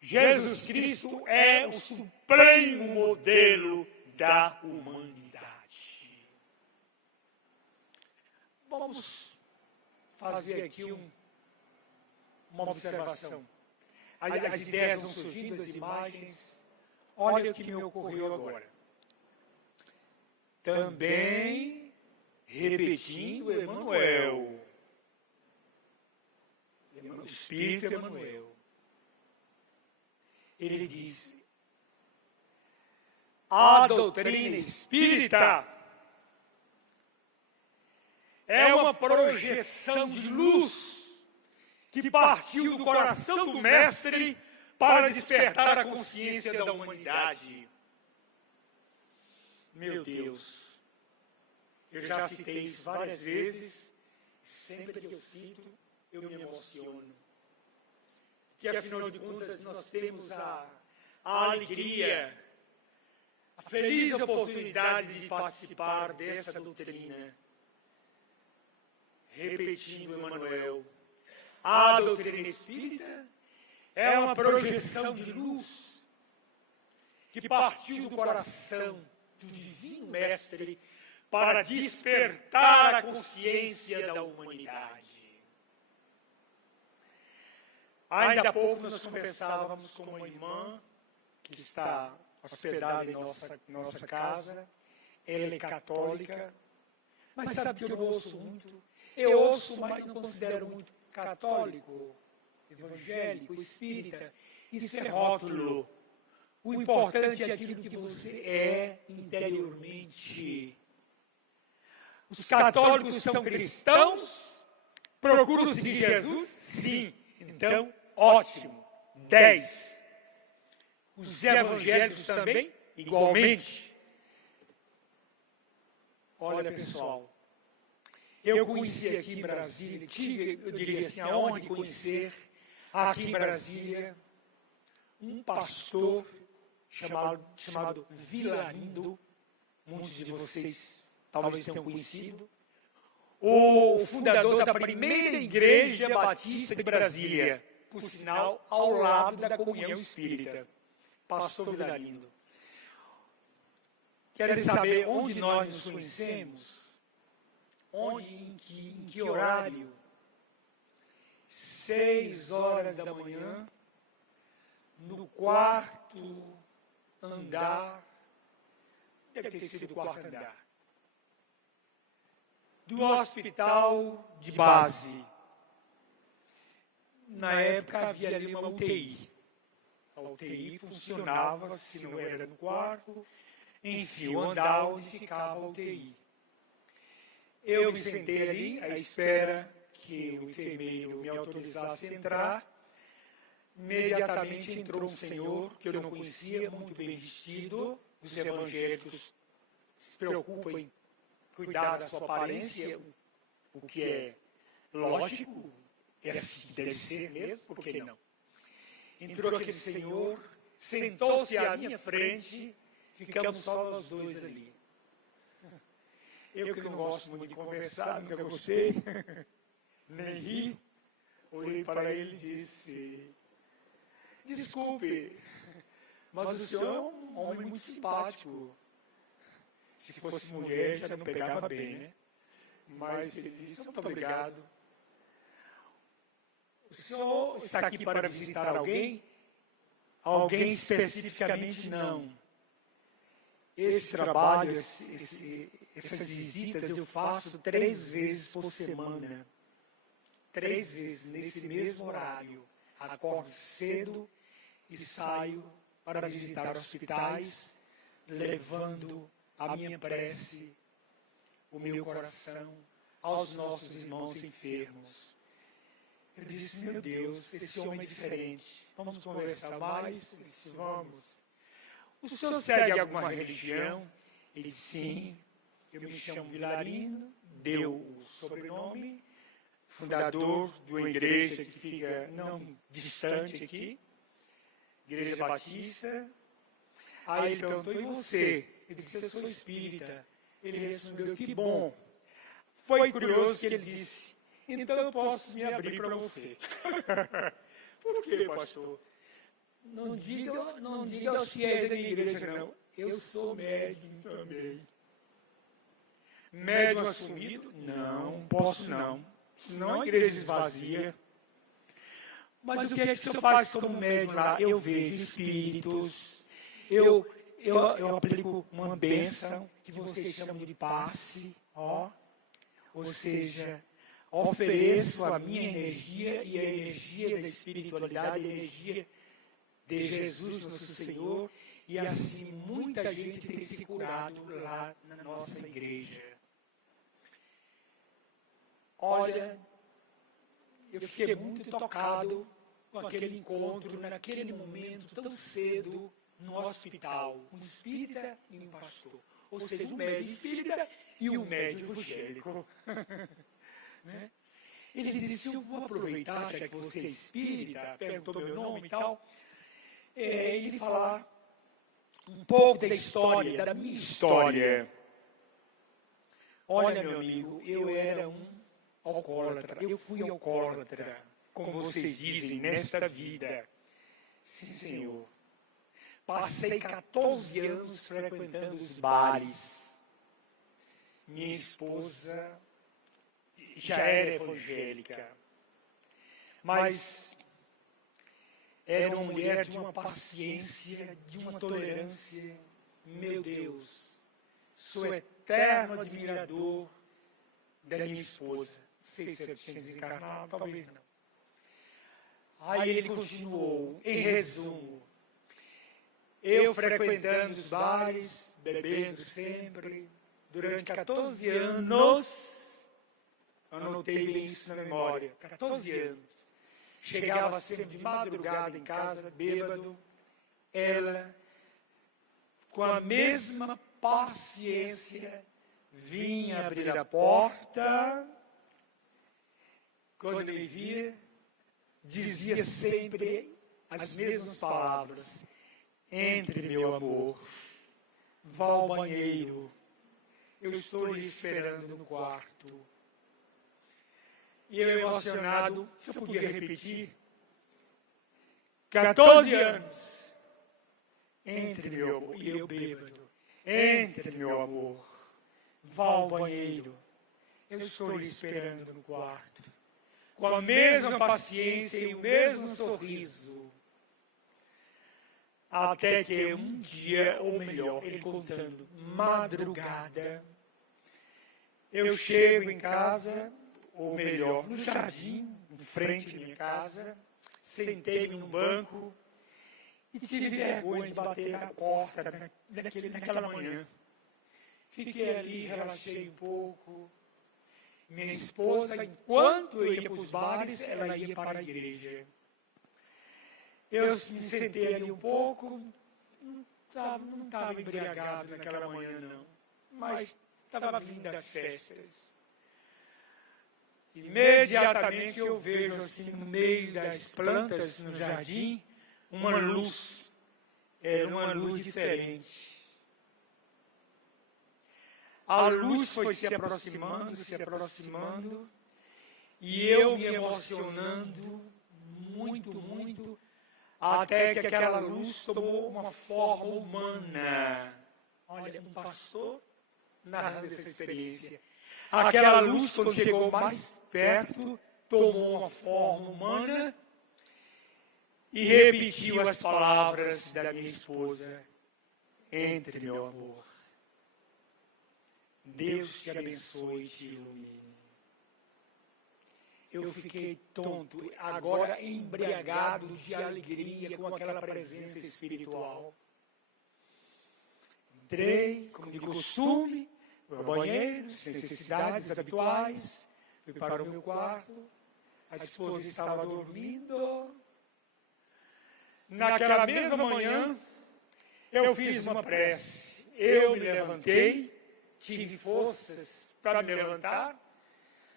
Jesus Cristo é o supremo modelo da humanidade. Vamos fazer aqui uma observação. As ideias vão surgindo, as imagens. Olha o que me ocorreu agora. Também repetindo Emmanuel. O Espírito Emmanuel. Ele diz: a doutrina espírita é uma projeção de luz que partiu do coração do Mestre para despertar a consciência da humanidade. Meu Deus, eu já citei isso várias vezes, sempre que eu cito, eu me emociono. Que afinal de contas nós temos a alegria, a feliz oportunidade de participar dessa doutrina. Repetindo Emmanuel, a doutrina espírita é uma projeção de luz que partiu do coração do Divino Mestre para despertar a consciência da humanidade. Ainda há pouco nós conversávamos com uma irmã que está hospedada em nossa casa. Ela é católica, mas sabe que eu não ouço muito? Eu ouço, mas não considero muito católico, evangélico, espírita. Isso é rótulo. O importante é aquilo que você é interiormente. Os católicos são cristãos? Procuram seguir Jesus? Sim. Então, ótimo. 10. Os evangélicos também? Igualmente. Olha, pessoal, eu conheci aqui em Brasília, tive, eu diria assim, a honra de conhecer aqui em Brasília um pastor chamado Vilarindo, muitos de vocês talvez tenham conhecido, o fundador da primeira igreja batista de Brasília, por sinal, ao lado da comunhão espírita, pastor Vilarindo. Querem saber onde nós nos conhecemos? Onde, em que horário? 6 horas da manhã, no quarto andar, deve ter sido o quarto andar, do hospital de base. Na época havia ali uma UTI. A UTI funcionava, se não era no quarto, enfim, o andar onde ficava a UTI. Eu me sentei ali à espera que o enfermeiro me autorizasse a entrar. Imediatamente entrou um senhor que eu não conhecia, muito bem vestido. Os evangélicos se preocupam em cuidar da sua aparência, o que é lógico, é assim, deve ser mesmo, por que não? Entrou aquele senhor, sentou-se à minha frente, ficamos só nós dois ali. Eu que não gosto muito de conversar, nunca gostei, nem ri, olhei para ele e disse: desculpe, mas o senhor é um homem muito simpático. Se fosse mulher, já não pegava bem, né? Mas ele disse: muito obrigado. O senhor está aqui para visitar alguém? Alguém especificamente não. Esse trabalho, essas visitas eu faço 3 vezes por semana. 3 vezes, nesse mesmo horário. Acordo cedo e saio para visitar hospitais, levando a minha prece, o meu coração, aos nossos irmãos enfermos. Eu disse: meu Deus, esse homem é diferente. Vamos conversar mais? Ele disse: vamos. O senhor segue alguma religião? Ele disse: sim. Eu me chamo Vilarino, deu o sobrenome, fundador de uma igreja que fica não distante aqui, Igreja Batista. Aí ele perguntou: e você? Ele disse: eu sou espírita. Ele respondeu: que bom. Foi curioso que ele disse: então eu posso me abrir para você. Por que, pastor? Não diga aos fiéis da minha igreja, não. Eu sou médium também. Médium assumido? Não, posso não. Senão a igreja esvazia. Mas o que é que o senhor faz como médium lá? Eu vejo espíritos, eu aplico uma bênção que vocês chamam de passe, ou seja, ofereço a minha energia e a energia da espiritualidade, a energia de Jesus, nosso Senhor, e assim muita gente tem se curado lá na nossa igreja. Olha, eu fiquei muito tocado com aquele encontro, naquele momento tão cedo, no hospital, um espírita e um pastor. Ou seja, um médium espírita e um médium evangélico. Né? Ele disse: eu vou aproveitar, já que você é espírita, perguntou meu nome e tal, e falar um pouco da história, da minha história. Olha, meu amigo, eu era um alcoólatra, eu fui alcoólatra, como vocês dizem, nesta vida. Sim, senhor. Passei 14 anos frequentando os bares. Minha esposa já era evangélica, mas era uma mulher de uma paciência, de uma tolerância. Meu Deus, sou eterno admirador da minha esposa. Não sei se ela tinha desencarnado, talvez não. Aí ele continuou, em resumo, eu frequentando os bares, bebendo sempre, durante 14 anos, anotei bem isso na memória, 14 anos. Chegava sempre de madrugada em casa, bêbado, ela, com a mesma paciência, vinha abrir a porta, quando me via, dizia sempre as mesmas palavras: entre, meu amor, vá ao banheiro, eu estou lhe esperando no quarto. E eu emocionado, se eu podia repetir, 14 anos, entre, meu amor, e eu bêbado, entre, meu amor, vá ao banheiro, eu estou lhe esperando no quarto. Com a mesma paciência e o mesmo sorriso. Até que um dia, ou melhor, ele contando, madrugada, eu chego em casa, ou melhor, no jardim, em frente à minha casa, sentei-me num banco E tive vergonha de bater na porta naquela manhã. Fiquei ali, relaxei um pouco. Minha esposa, enquanto eu ia para os bares, ela ia para a igreja. Eu me sentei ali um pouco, não estava embriagado naquela manhã, não, mas estava vindo das festas. Imediatamente eu vejo assim, no meio das plantas, no jardim, uma luz. Era uma luz diferente. A luz foi se aproximando, e eu me emocionando muito, muito, até que aquela luz tomou uma forma humana. Olha, um pastor narrando essa experiência. Aquela luz, quando chegou mais perto, tomou uma forma humana e repetiu as palavras da minha esposa: entre, meu amor. Deus te abençoe e te ilumine. Eu fiquei tonto, agora embriagado de alegria com aquela presença espiritual. Entrei, como de costume, no banheiro, sem necessidades habituais, fui para o meu quarto, a esposa estava dormindo. Naquela mesma manhã, eu fiz uma prece. Eu me levantei, tive forças para me levantar.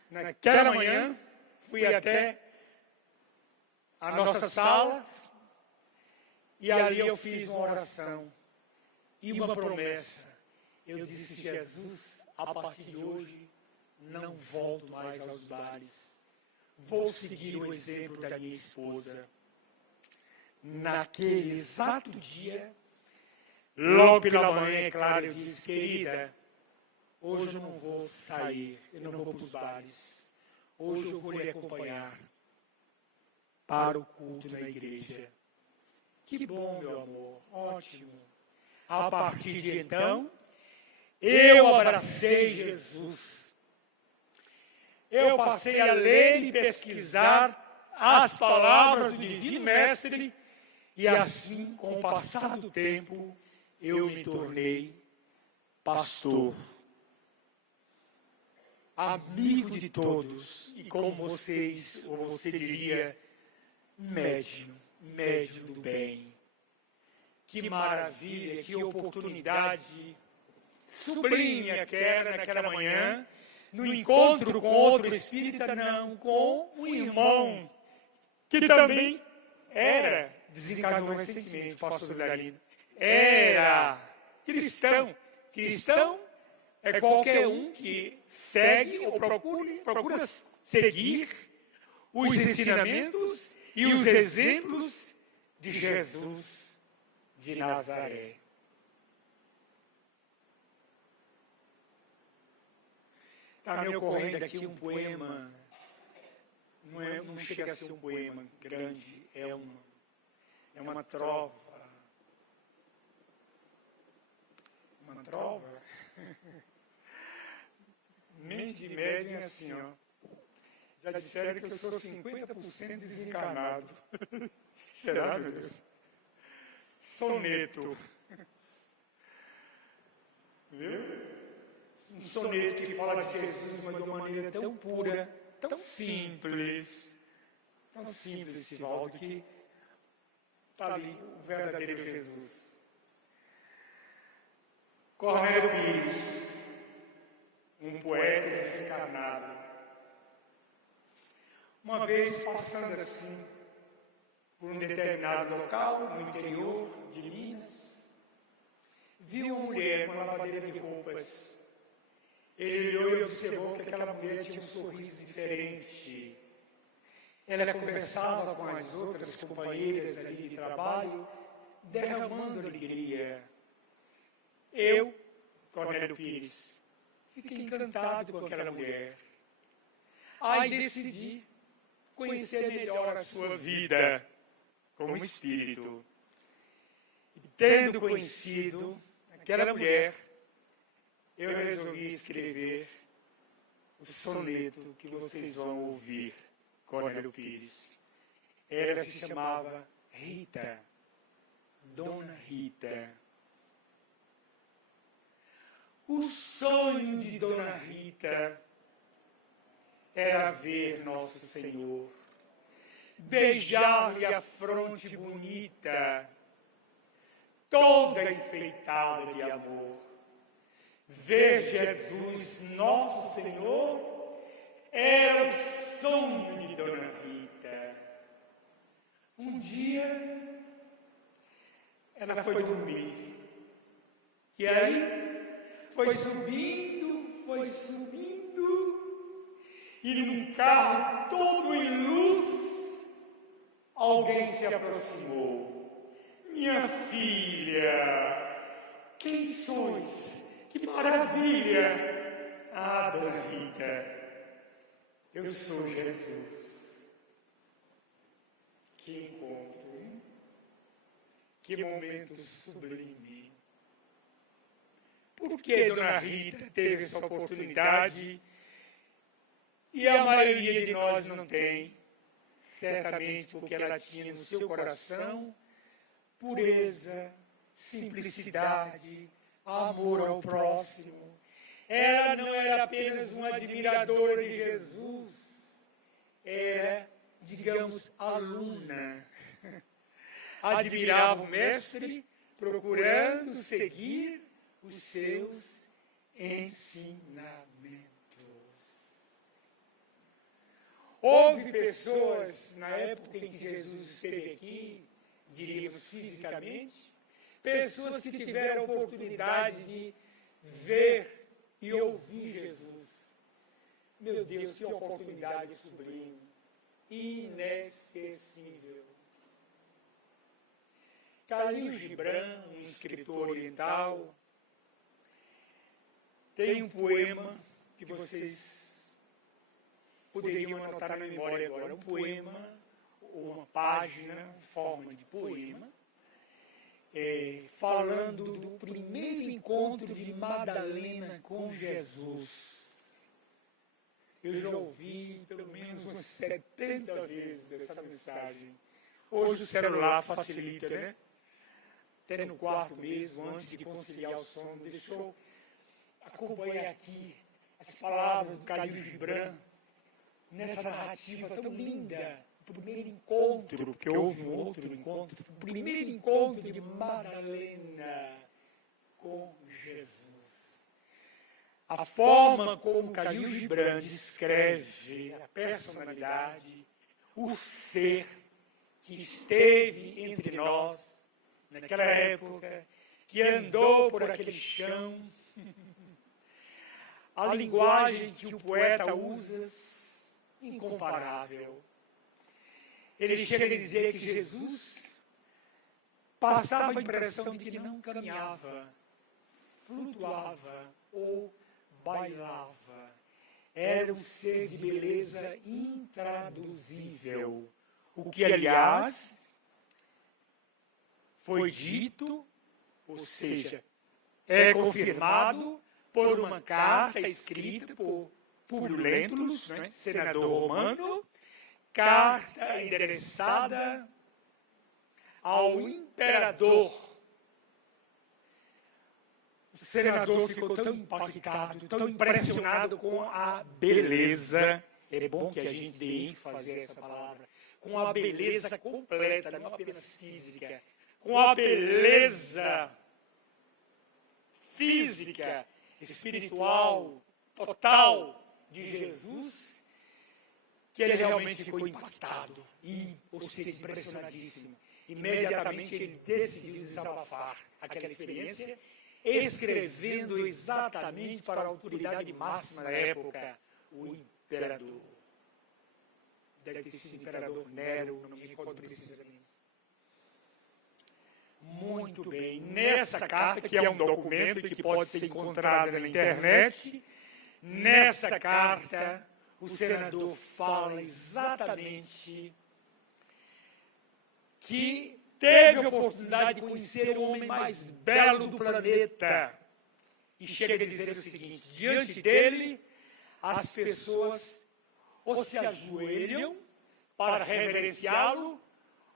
Naquela manhã, fui até a nossa sala e ali eu fiz uma oração e uma promessa. Eu disse: Jesus, a partir de hoje, não volto mais aos bares. Vou seguir o exemplo da minha esposa. Naquele exato dia, logo pela manhã, é claro, eu disse: querida, hoje eu não vou sair, eu não vou para os bares. Hoje eu vou lhe acompanhar para o culto na igreja. Que bom, meu amor, ótimo. A partir de então, eu abracei Jesus. Eu passei a ler e pesquisar as palavras do Divino Mestre e assim, com o passar do tempo, eu me tornei pastor. Amigo de todos, e como vocês, ou você diria, médium do bem. Que maravilha, que oportunidade sublime que era naquela manhã, no encontro com outro espírita, não, com um irmão, que também era, desencarnou recentemente, o pastor Zarino, era cristão. Cristão é qualquer um que segue ou procura seguir os ensinamentos e os exemplos de Jesus de Nazaré. Está me ocorrendo aqui um poema, não chega a ser um poema grande, é uma trova. Uma trova? Mente de médium é assim, ó. Já disseram que eu sou 50% desencarnado. Será, meu Deus? Soneto. Viu? Um soneto que fala de Jesus, mas de uma maneira tão pura, tão simples, Sivaldo, que está ali o verdadeiro Jesus. Cornélio Pires, um poeta desencarnado. Uma vez passando assim, por um determinado local, no interior de Minas, viu uma mulher com uma lavadeira de roupas. Ele olhou e observou que aquela mulher tinha um sorriso diferente. Ela conversava com as outras companheiras ali de trabalho, derramando alegria. Eu, Cornélio Pires, fiquei encantado com aquela mulher. Aí decidi conhecer melhor a sua vida como espírito. E tendo conhecido aquela mulher, eu resolvi escrever o soneto que vocês vão ouvir, Cornélio Pires. Ela se chamava Rita. Dona Rita. O sonho de Dona Rita era ver Nosso Senhor, beijar-lhe a fronte bonita, toda enfeitada de amor. Ver Jesus, Nosso Senhor, era o sonho de Dona Rita. Um dia, ela foi dormir. E aí, foi subindo, e num carro todo em luz, alguém se aproximou. Minha filha, quem sois? Que maravilha! Ah, Dona Rita, eu sou Jesus. Que encontro, hein? Que momento sublime. Por que Dona Rita teve essa oportunidade e a maioria de nós não tem? Certamente porque ela tinha no seu coração pureza, simplicidade, amor ao próximo. Ela não era apenas uma admiradora de Jesus, era, digamos, aluna. Admirava o Mestre, procurando seguir os seus ensinamentos. Houve pessoas na época em que Jesus esteve aqui, diríamos fisicamente, pessoas que tiveram a oportunidade de ver e ouvir Jesus. Meu Deus, que oportunidade sublime, inesquecível. Khalil Gibran, um escritor oriental, tem um poema que vocês poderiam anotar na memória agora. Um poema, ou uma página, em forma de poema, falando do primeiro encontro de Madalena com Jesus. Eu já ouvi pelo menos umas 70 vezes essa mensagem. Hoje o celular facilita, né? Até no quarto mesmo, antes de conciliar o sono, deixou acompanhar aqui as palavras do Khalil Gibran nessa narrativa tão linda. O primeiro encontro, porque houve um outro encontro, o primeiro encontro de Madalena com Jesus. A forma como Khalil Gibran descreve a personalidade, o ser que esteve entre nós naquela época, que andou por aquele chão, a linguagem que o poeta usa, incomparável. Ele chega a dizer que Jesus passava a impressão de que não caminhava, flutuava ou bailava. Era um ser de beleza intraduzível. O que, aliás, foi dito, ou seja, é confirmado por uma carta escrita por Públio Lentulus, né, senador romano, carta endereçada ao imperador. O senador ficou tão impactado, tão impressionado com a beleza. É bom que a gente dê ênfase a essa palavra. Com a beleza completa, não apenas física. Com a beleza física, espiritual, total de Jesus, que ele realmente ficou impactado, ou seja, impressionadíssimo. Imediatamente ele decidiu desabafar aquela experiência, escrevendo exatamente para a autoridade máxima da época, o imperador. Deve ter sido o imperador Nero, não me recordo precisamente. Muito bem. Nessa carta, que é um documento que pode ser encontrado na internet, nessa carta, o senador fala exatamente que teve a oportunidade de conhecer o homem mais belo do planeta. E chega a dizer o seguinte: diante dele, as pessoas ou se ajoelham para reverenciá-lo,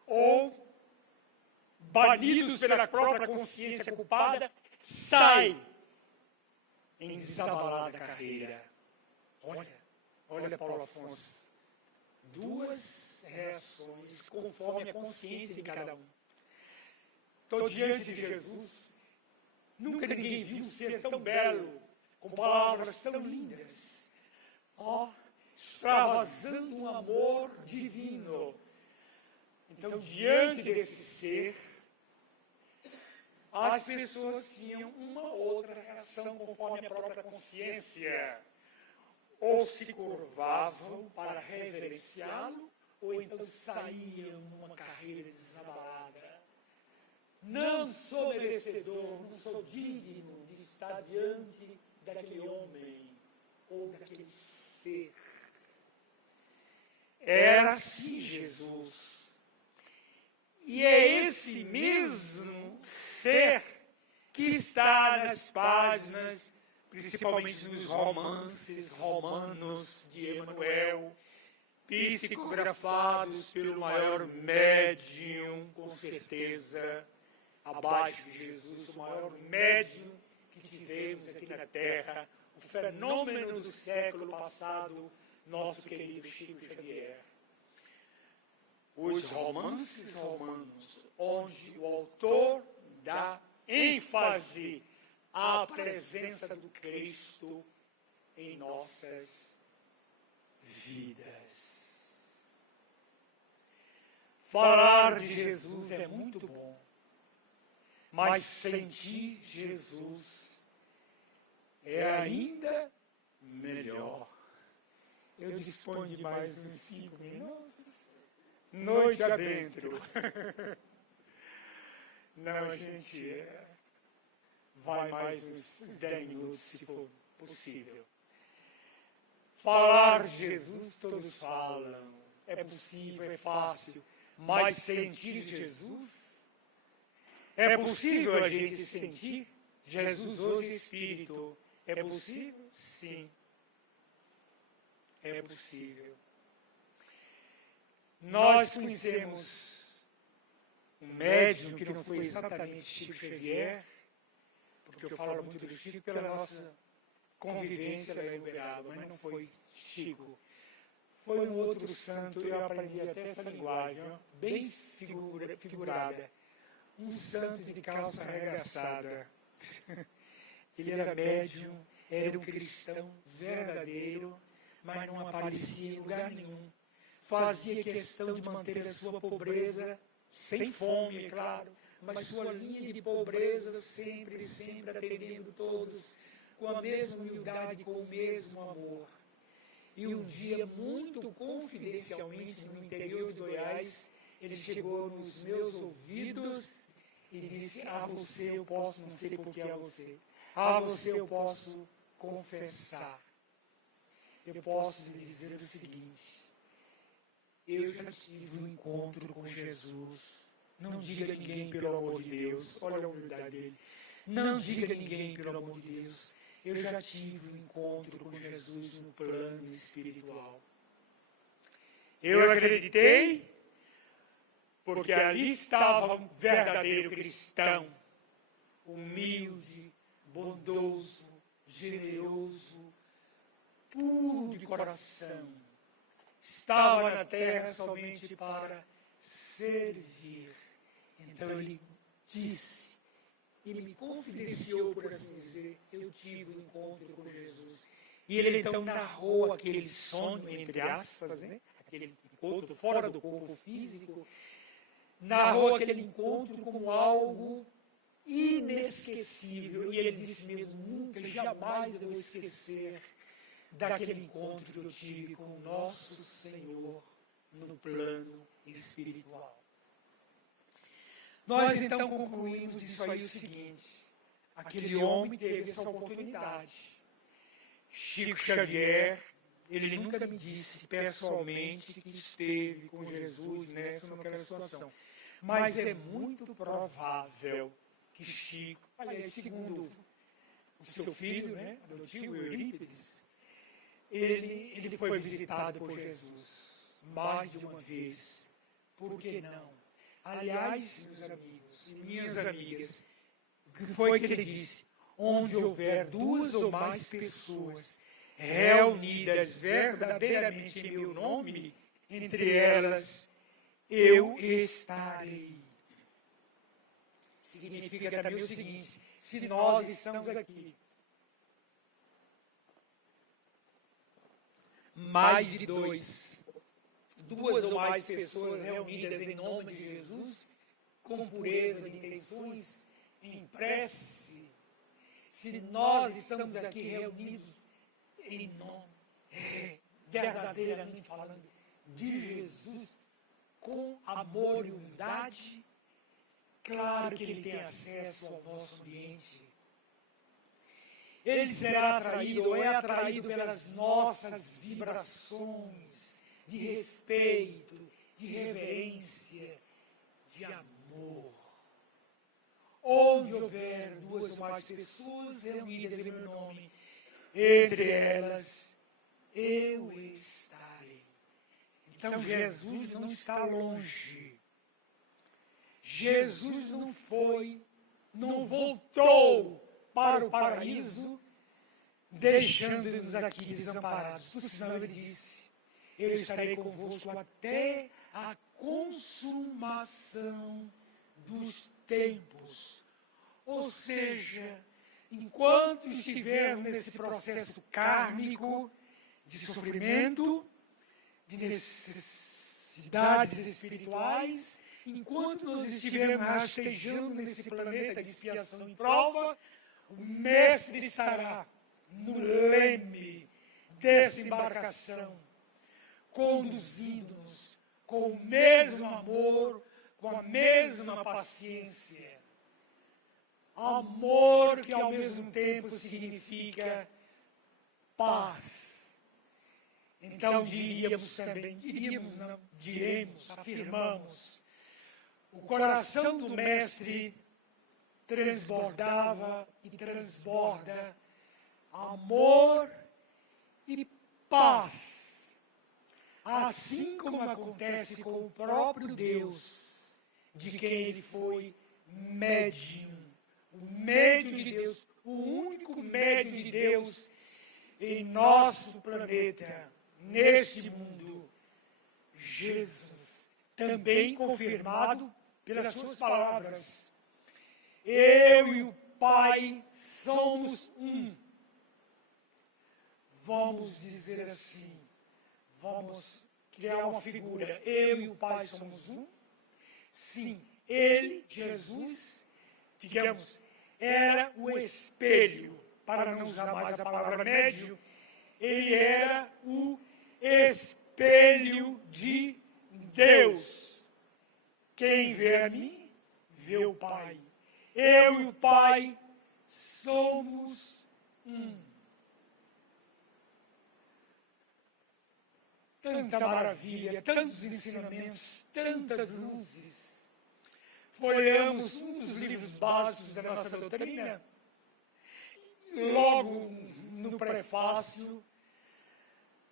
ou banidos pela própria consciência culpada, sai em desabalada carreira. Olha Paulo Afonso, duas reações conforme a consciência de cada um. Estou diante de Jesus, nunca ninguém viu um ser tão belo, com palavras tão lindas, extravasando um amor divino. Então, diante desse ser, as pessoas tinham uma outra reação conforme a própria consciência. Ou se curvavam para reverenciá-lo, ou então saíam numa carreira desabalada. Não sou merecedor, não sou digno de estar diante daquele homem ou daquele ser. Era assim Jesus. E é esse mesmo ser que está nas páginas, principalmente nos romances romanos de Emmanuel, psicografados pelo maior médium, com certeza, abaixo de Jesus, o maior médium que tivemos aqui na Terra, o fenômeno do século passado, nosso querido Chico Xavier. Os romances romanos, onde o autor dá ênfase à presença do Cristo em nossas vidas. Falar de Jesus é muito bom, mas sentir Jesus é ainda melhor. Eu disponho de mais uns 5 minutos, noite adentro. Não, a gente vai mais uns 10 minutos, se for possível. Falar de Jesus, todos falam. É possível, é fácil. Mas sentir Jesus? É possível a gente sentir Jesus hoje Espírito? É possível? Sim. É possível. Nós conhecemos um médium que não foi exatamente Chico Xavier, porque eu falo muito do Chico pela nossa convivência lá em Uberaba, mas não foi Chico. Foi um outro santo, eu aprendi até essa linguagem, bem figurada. Um santo de calça arregaçada. Ele era médium, era um cristão verdadeiro, mas não aparecia em lugar nenhum. Fazia questão de manter a sua pobreza, sem fome, é claro, mas sua linha de pobreza sempre atendendo todos, com a mesma humildade, com o mesmo amor. E um dia, muito confidencialmente, no interior de Goiás, ele chegou nos meus ouvidos e disse: a você eu posso, não sei por que a você, a você eu posso confessar. Eu posso lhe dizer o seguinte: eu já tive um encontro com Jesus. Não diga a ninguém, pelo amor de Deus. Olha a humildade dele. Não diga a ninguém, pelo amor de Deus. Eu já tive um encontro com Jesus no plano espiritual. Eu acreditei, porque ali estava um verdadeiro cristão, humilde, bondoso, generoso, puro de coração. Estava na terra somente para servir. Então ele disse, ele me confidenciou, por assim dizer, eu tive um encontro com Jesus. E ele então narrou aquele sonho, entre aspas, né? Aquele encontro fora do corpo físico, narrou aquele encontro como algo inesquecível. E ele disse mesmo, nunca, jamais eu vou esquecer daquele encontro que eu tive com o nosso Senhor no plano espiritual. Nós então concluímos disso aí o seguinte: aquele homem teve essa oportunidade. Chico Xavier, ele nunca me disse pessoalmente que esteve com Jesus nessa ou naquela situação. Mas é muito provável que Chico, aliás, segundo o seu filho, né, adotivo Eurípides, ele foi visitado por Jesus mais de uma vez. Por que não? Aliás, meus amigos e minhas amigas, o que foi que ele disse? Onde houver duas ou mais pessoas reunidas verdadeiramente em meu nome, entre elas eu estarei. Significa também o seguinte: se nós estamos aqui, mais de duas ou mais pessoas reunidas em nome de Jesus, com pureza de intenções, em prece, se nós estamos aqui reunidos em nome, verdadeiramente falando, de Jesus, com amor e humildade, claro que ele tem acesso ao nosso ambiente. Ele será atraído ou é atraído pelas nossas vibrações de respeito, de reverência, de amor. Onde houver duas ou mais pessoas reunidas em meu nome, entre elas eu estarei. Então Jesus não está longe. Jesus não voltou para o paraíso, deixando-nos aqui desamparados. Por sinal, ele disse: eu estarei convosco até a consumação dos tempos. Ou seja, enquanto estivermos nesse processo kármico de sofrimento, de necessidades espirituais, enquanto nós estivermos rastejando nesse planeta de expiação e prova, o Mestre estará no leme dessa embarcação, conduzindo-nos com o mesmo amor, com a mesma paciência. Amor que ao mesmo tempo significa paz. Então afirmamos, o coração do Mestre transbordava e transborda amor e paz. Assim como acontece com o próprio Deus, de quem ele foi médium, o médium de Deus, o único médium de Deus em nosso planeta, neste mundo, Jesus, também confirmado pelas suas palavras. Eu e o Pai somos um. Vamos dizer assim, vamos criar uma figura. Eu e o Pai somos um? Sim, ele, Jesus, digamos, era o espelho, para não usar mais a palavra médium, ele era o espelho de Deus. Quem vê a mim, vê o Pai. Eu e o Pai somos um. Tanta maravilha, tantos ensinamentos, tantas luzes. Folheamos um dos livros básicos da nossa doutrina. Logo no prefácio,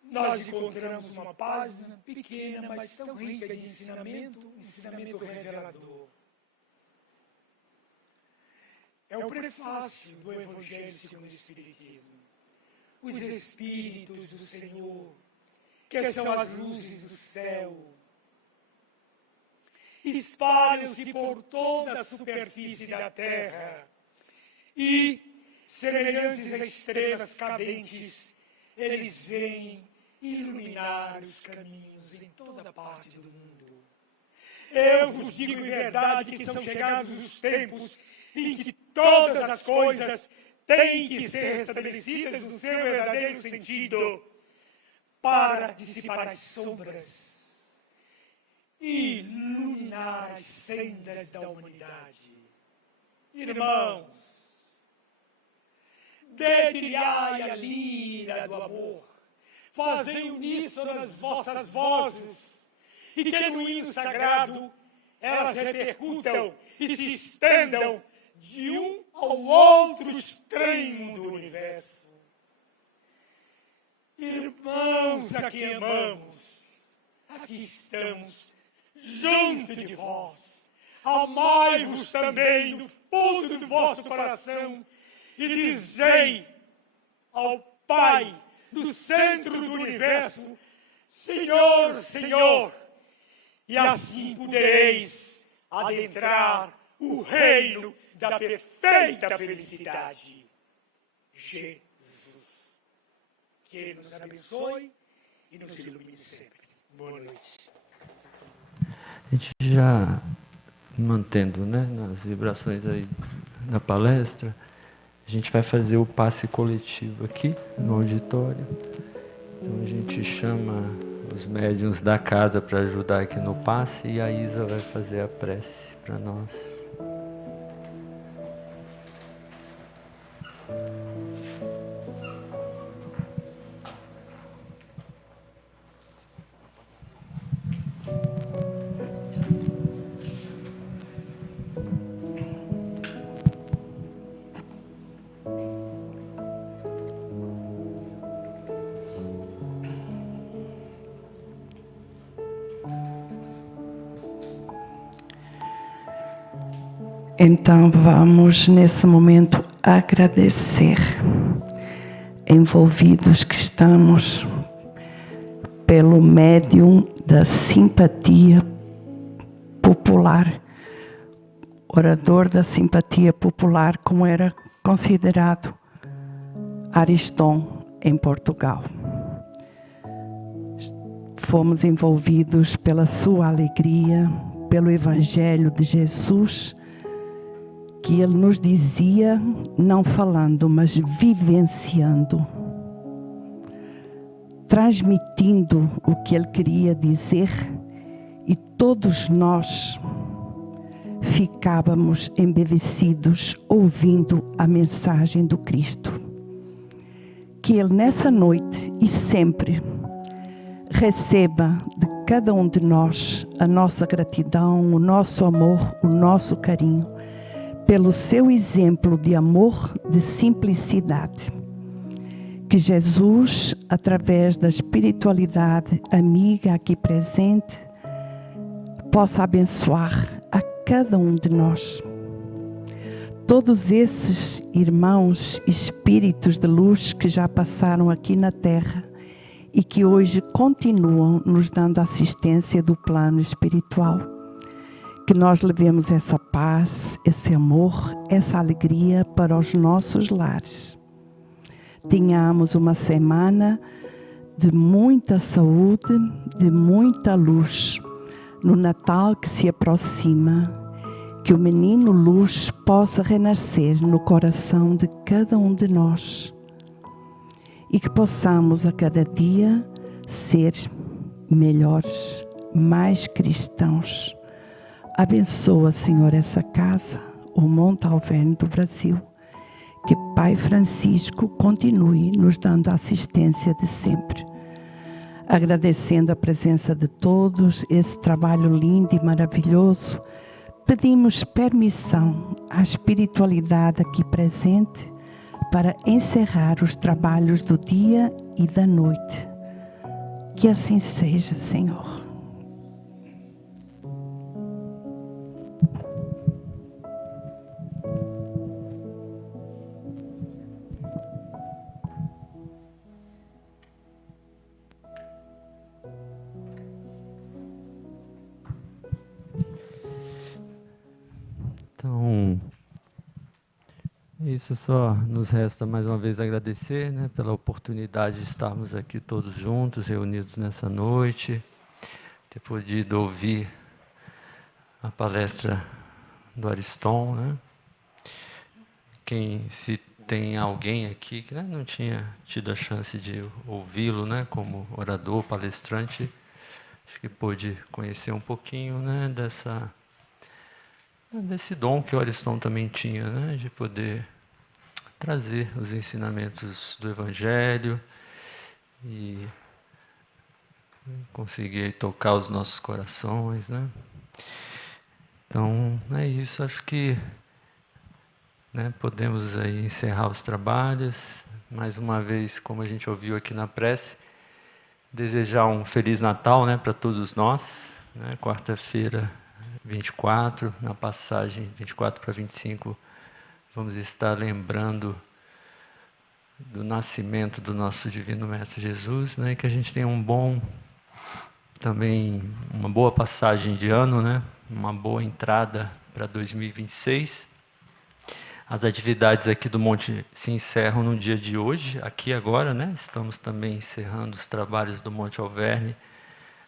nós encontramos uma página pequena, mas tão rica de ensinamento revelador. É o prefácio do Evangelho segundo o Espiritismo. Os Espíritos do Senhor, que são as luzes do céu, espalham-se por toda a superfície da terra e, semelhantes a estrelas cadentes, eles vêm iluminar os caminhos em toda parte do mundo. Eu vos digo em verdade que são chegados os tempos em que todas as coisas têm que ser restabelecidas no seu verdadeiro sentido, para dissipar as sombras e iluminar as sendas da humanidade. Irmãos, dedilhai a lira do amor, fazei uníssono as vossas vozes, e que no hino sagrado elas repercutam e se estendam de um ao outro extremo do universo. Irmãos a quem amamos, aqui estamos, junto de vós, amai-vos também do fundo do vosso coração e dizei ao Pai do centro do universo: Senhor, Senhor, e assim podereis adentrar o reino da perfeita felicidade. Jesus, que Ele nos abençoe e nos ilumine sempre. Boa noite. A gente já mantendo, né, nas vibrações aí da palestra, a gente vai fazer o passe coletivo aqui no auditório. Então a gente chama os médiuns da casa para ajudar aqui no passe e a Isa vai fazer a prece para nós. Então vamos nesse momento agradecer, envolvidos que estamos pelo médium da simpatia popular, orador da simpatia popular, como era considerado Ariston em Portugal. Fomos envolvidos pela sua alegria, pelo Evangelho de Jesus, que ele nos dizia, não falando, mas vivenciando, transmitindo o que ele queria dizer, e todos nós ficávamos embevecidos ouvindo a mensagem do Cristo. Que ele nessa noite e sempre receba de cada um de nós a nossa gratidão, o nosso amor, o nosso carinho, pelo seu exemplo de amor, de simplicidade. Que Jesus, através da espiritualidade amiga aqui presente, possa abençoar a cada um de nós. Todos esses irmãos espíritos de luz que já passaram aqui na Terra e que hoje continuam nos dando assistência do plano espiritual. Que nós levemos essa paz, esse amor, essa alegria para os nossos lares. Tenhamos uma semana de muita saúde, de muita luz. No Natal que se aproxima, que o menino luz possa renascer no coração de cada um de nós. E que possamos a cada dia ser melhores, mais cristãos. Abençoa, Senhor, essa casa, o Monte Alverne do Brasil. Que Pai Francisco continue nos dando a assistência de sempre. Agradecendo a presença de todos, esse trabalho lindo e maravilhoso, pedimos permissão à espiritualidade aqui presente para encerrar os trabalhos do dia e da noite. Que assim seja, Senhor. Então, isso só nos resta mais uma vez agradecer, né, pela oportunidade de estarmos aqui todos juntos, reunidos nessa noite, ter podido ouvir a palestra do Ariston, né? Se tem alguém aqui que, né, não tinha tido a chance de ouvi-lo, né, como orador, palestrante, acho que pôde conhecer um pouquinho, né, desse dom que o Ariston também tinha, né, de poder trazer os ensinamentos do Evangelho e conseguir tocar os nossos corações, né? Então, é isso. Acho que, né, podemos aí encerrar os trabalhos. Mais uma vez, como a gente ouviu aqui na prece, desejar um Feliz Natal, né, para todos nós. Né? Quarta-feira 24, na passagem 24 para 25, vamos estar lembrando do nascimento do nosso Divino Mestre Jesus, né? E que a gente tenha uma boa passagem de ano, né? Uma boa entrada para 2026. As atividades aqui do Monte se encerram no dia de hoje, aqui agora, né? Estamos também encerrando os trabalhos do Monte Alverne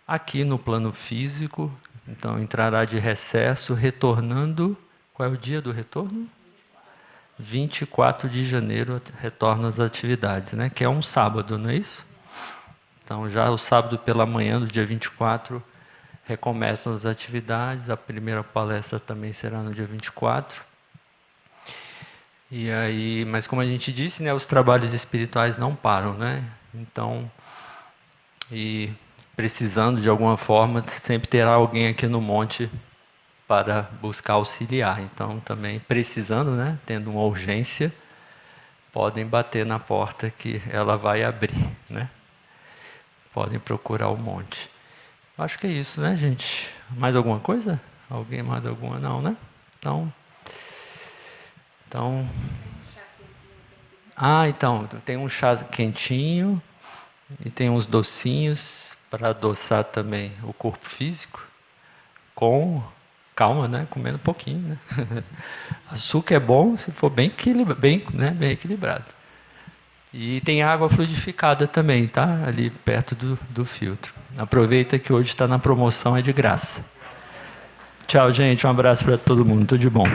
aqui no plano físico. Então entrará de recesso, retornando. Qual é o dia do retorno? 24 de janeiro retornam as atividades, né? Que é um sábado, não é isso? Então já o sábado pela manhã, do dia 24, recomeçam as atividades. A primeira palestra também será no dia 24. E aí, mas como a gente disse, né, os trabalhos espirituais não param, né? Então, e precisando de alguma forma, sempre terá alguém aqui no monte para buscar auxiliar. Então, também precisando, né, tendo uma urgência, podem bater na porta que ela vai abrir, né? Podem procurar o monte. Acho que é isso, né, gente? Mais alguma coisa? Alguém mais alguma? Não, né? Então, tem um chá quentinho e tem uns docinhos para adoçar também o corpo físico, com calma, né? Comendo um pouquinho, né? Açúcar é bom se for bem equilibrado. E tem água fluidificada também, tá? Ali perto do filtro. Aproveita que hoje está na promoção, é de graça. Tchau, gente. Um abraço para todo mundo. Tudo de bom.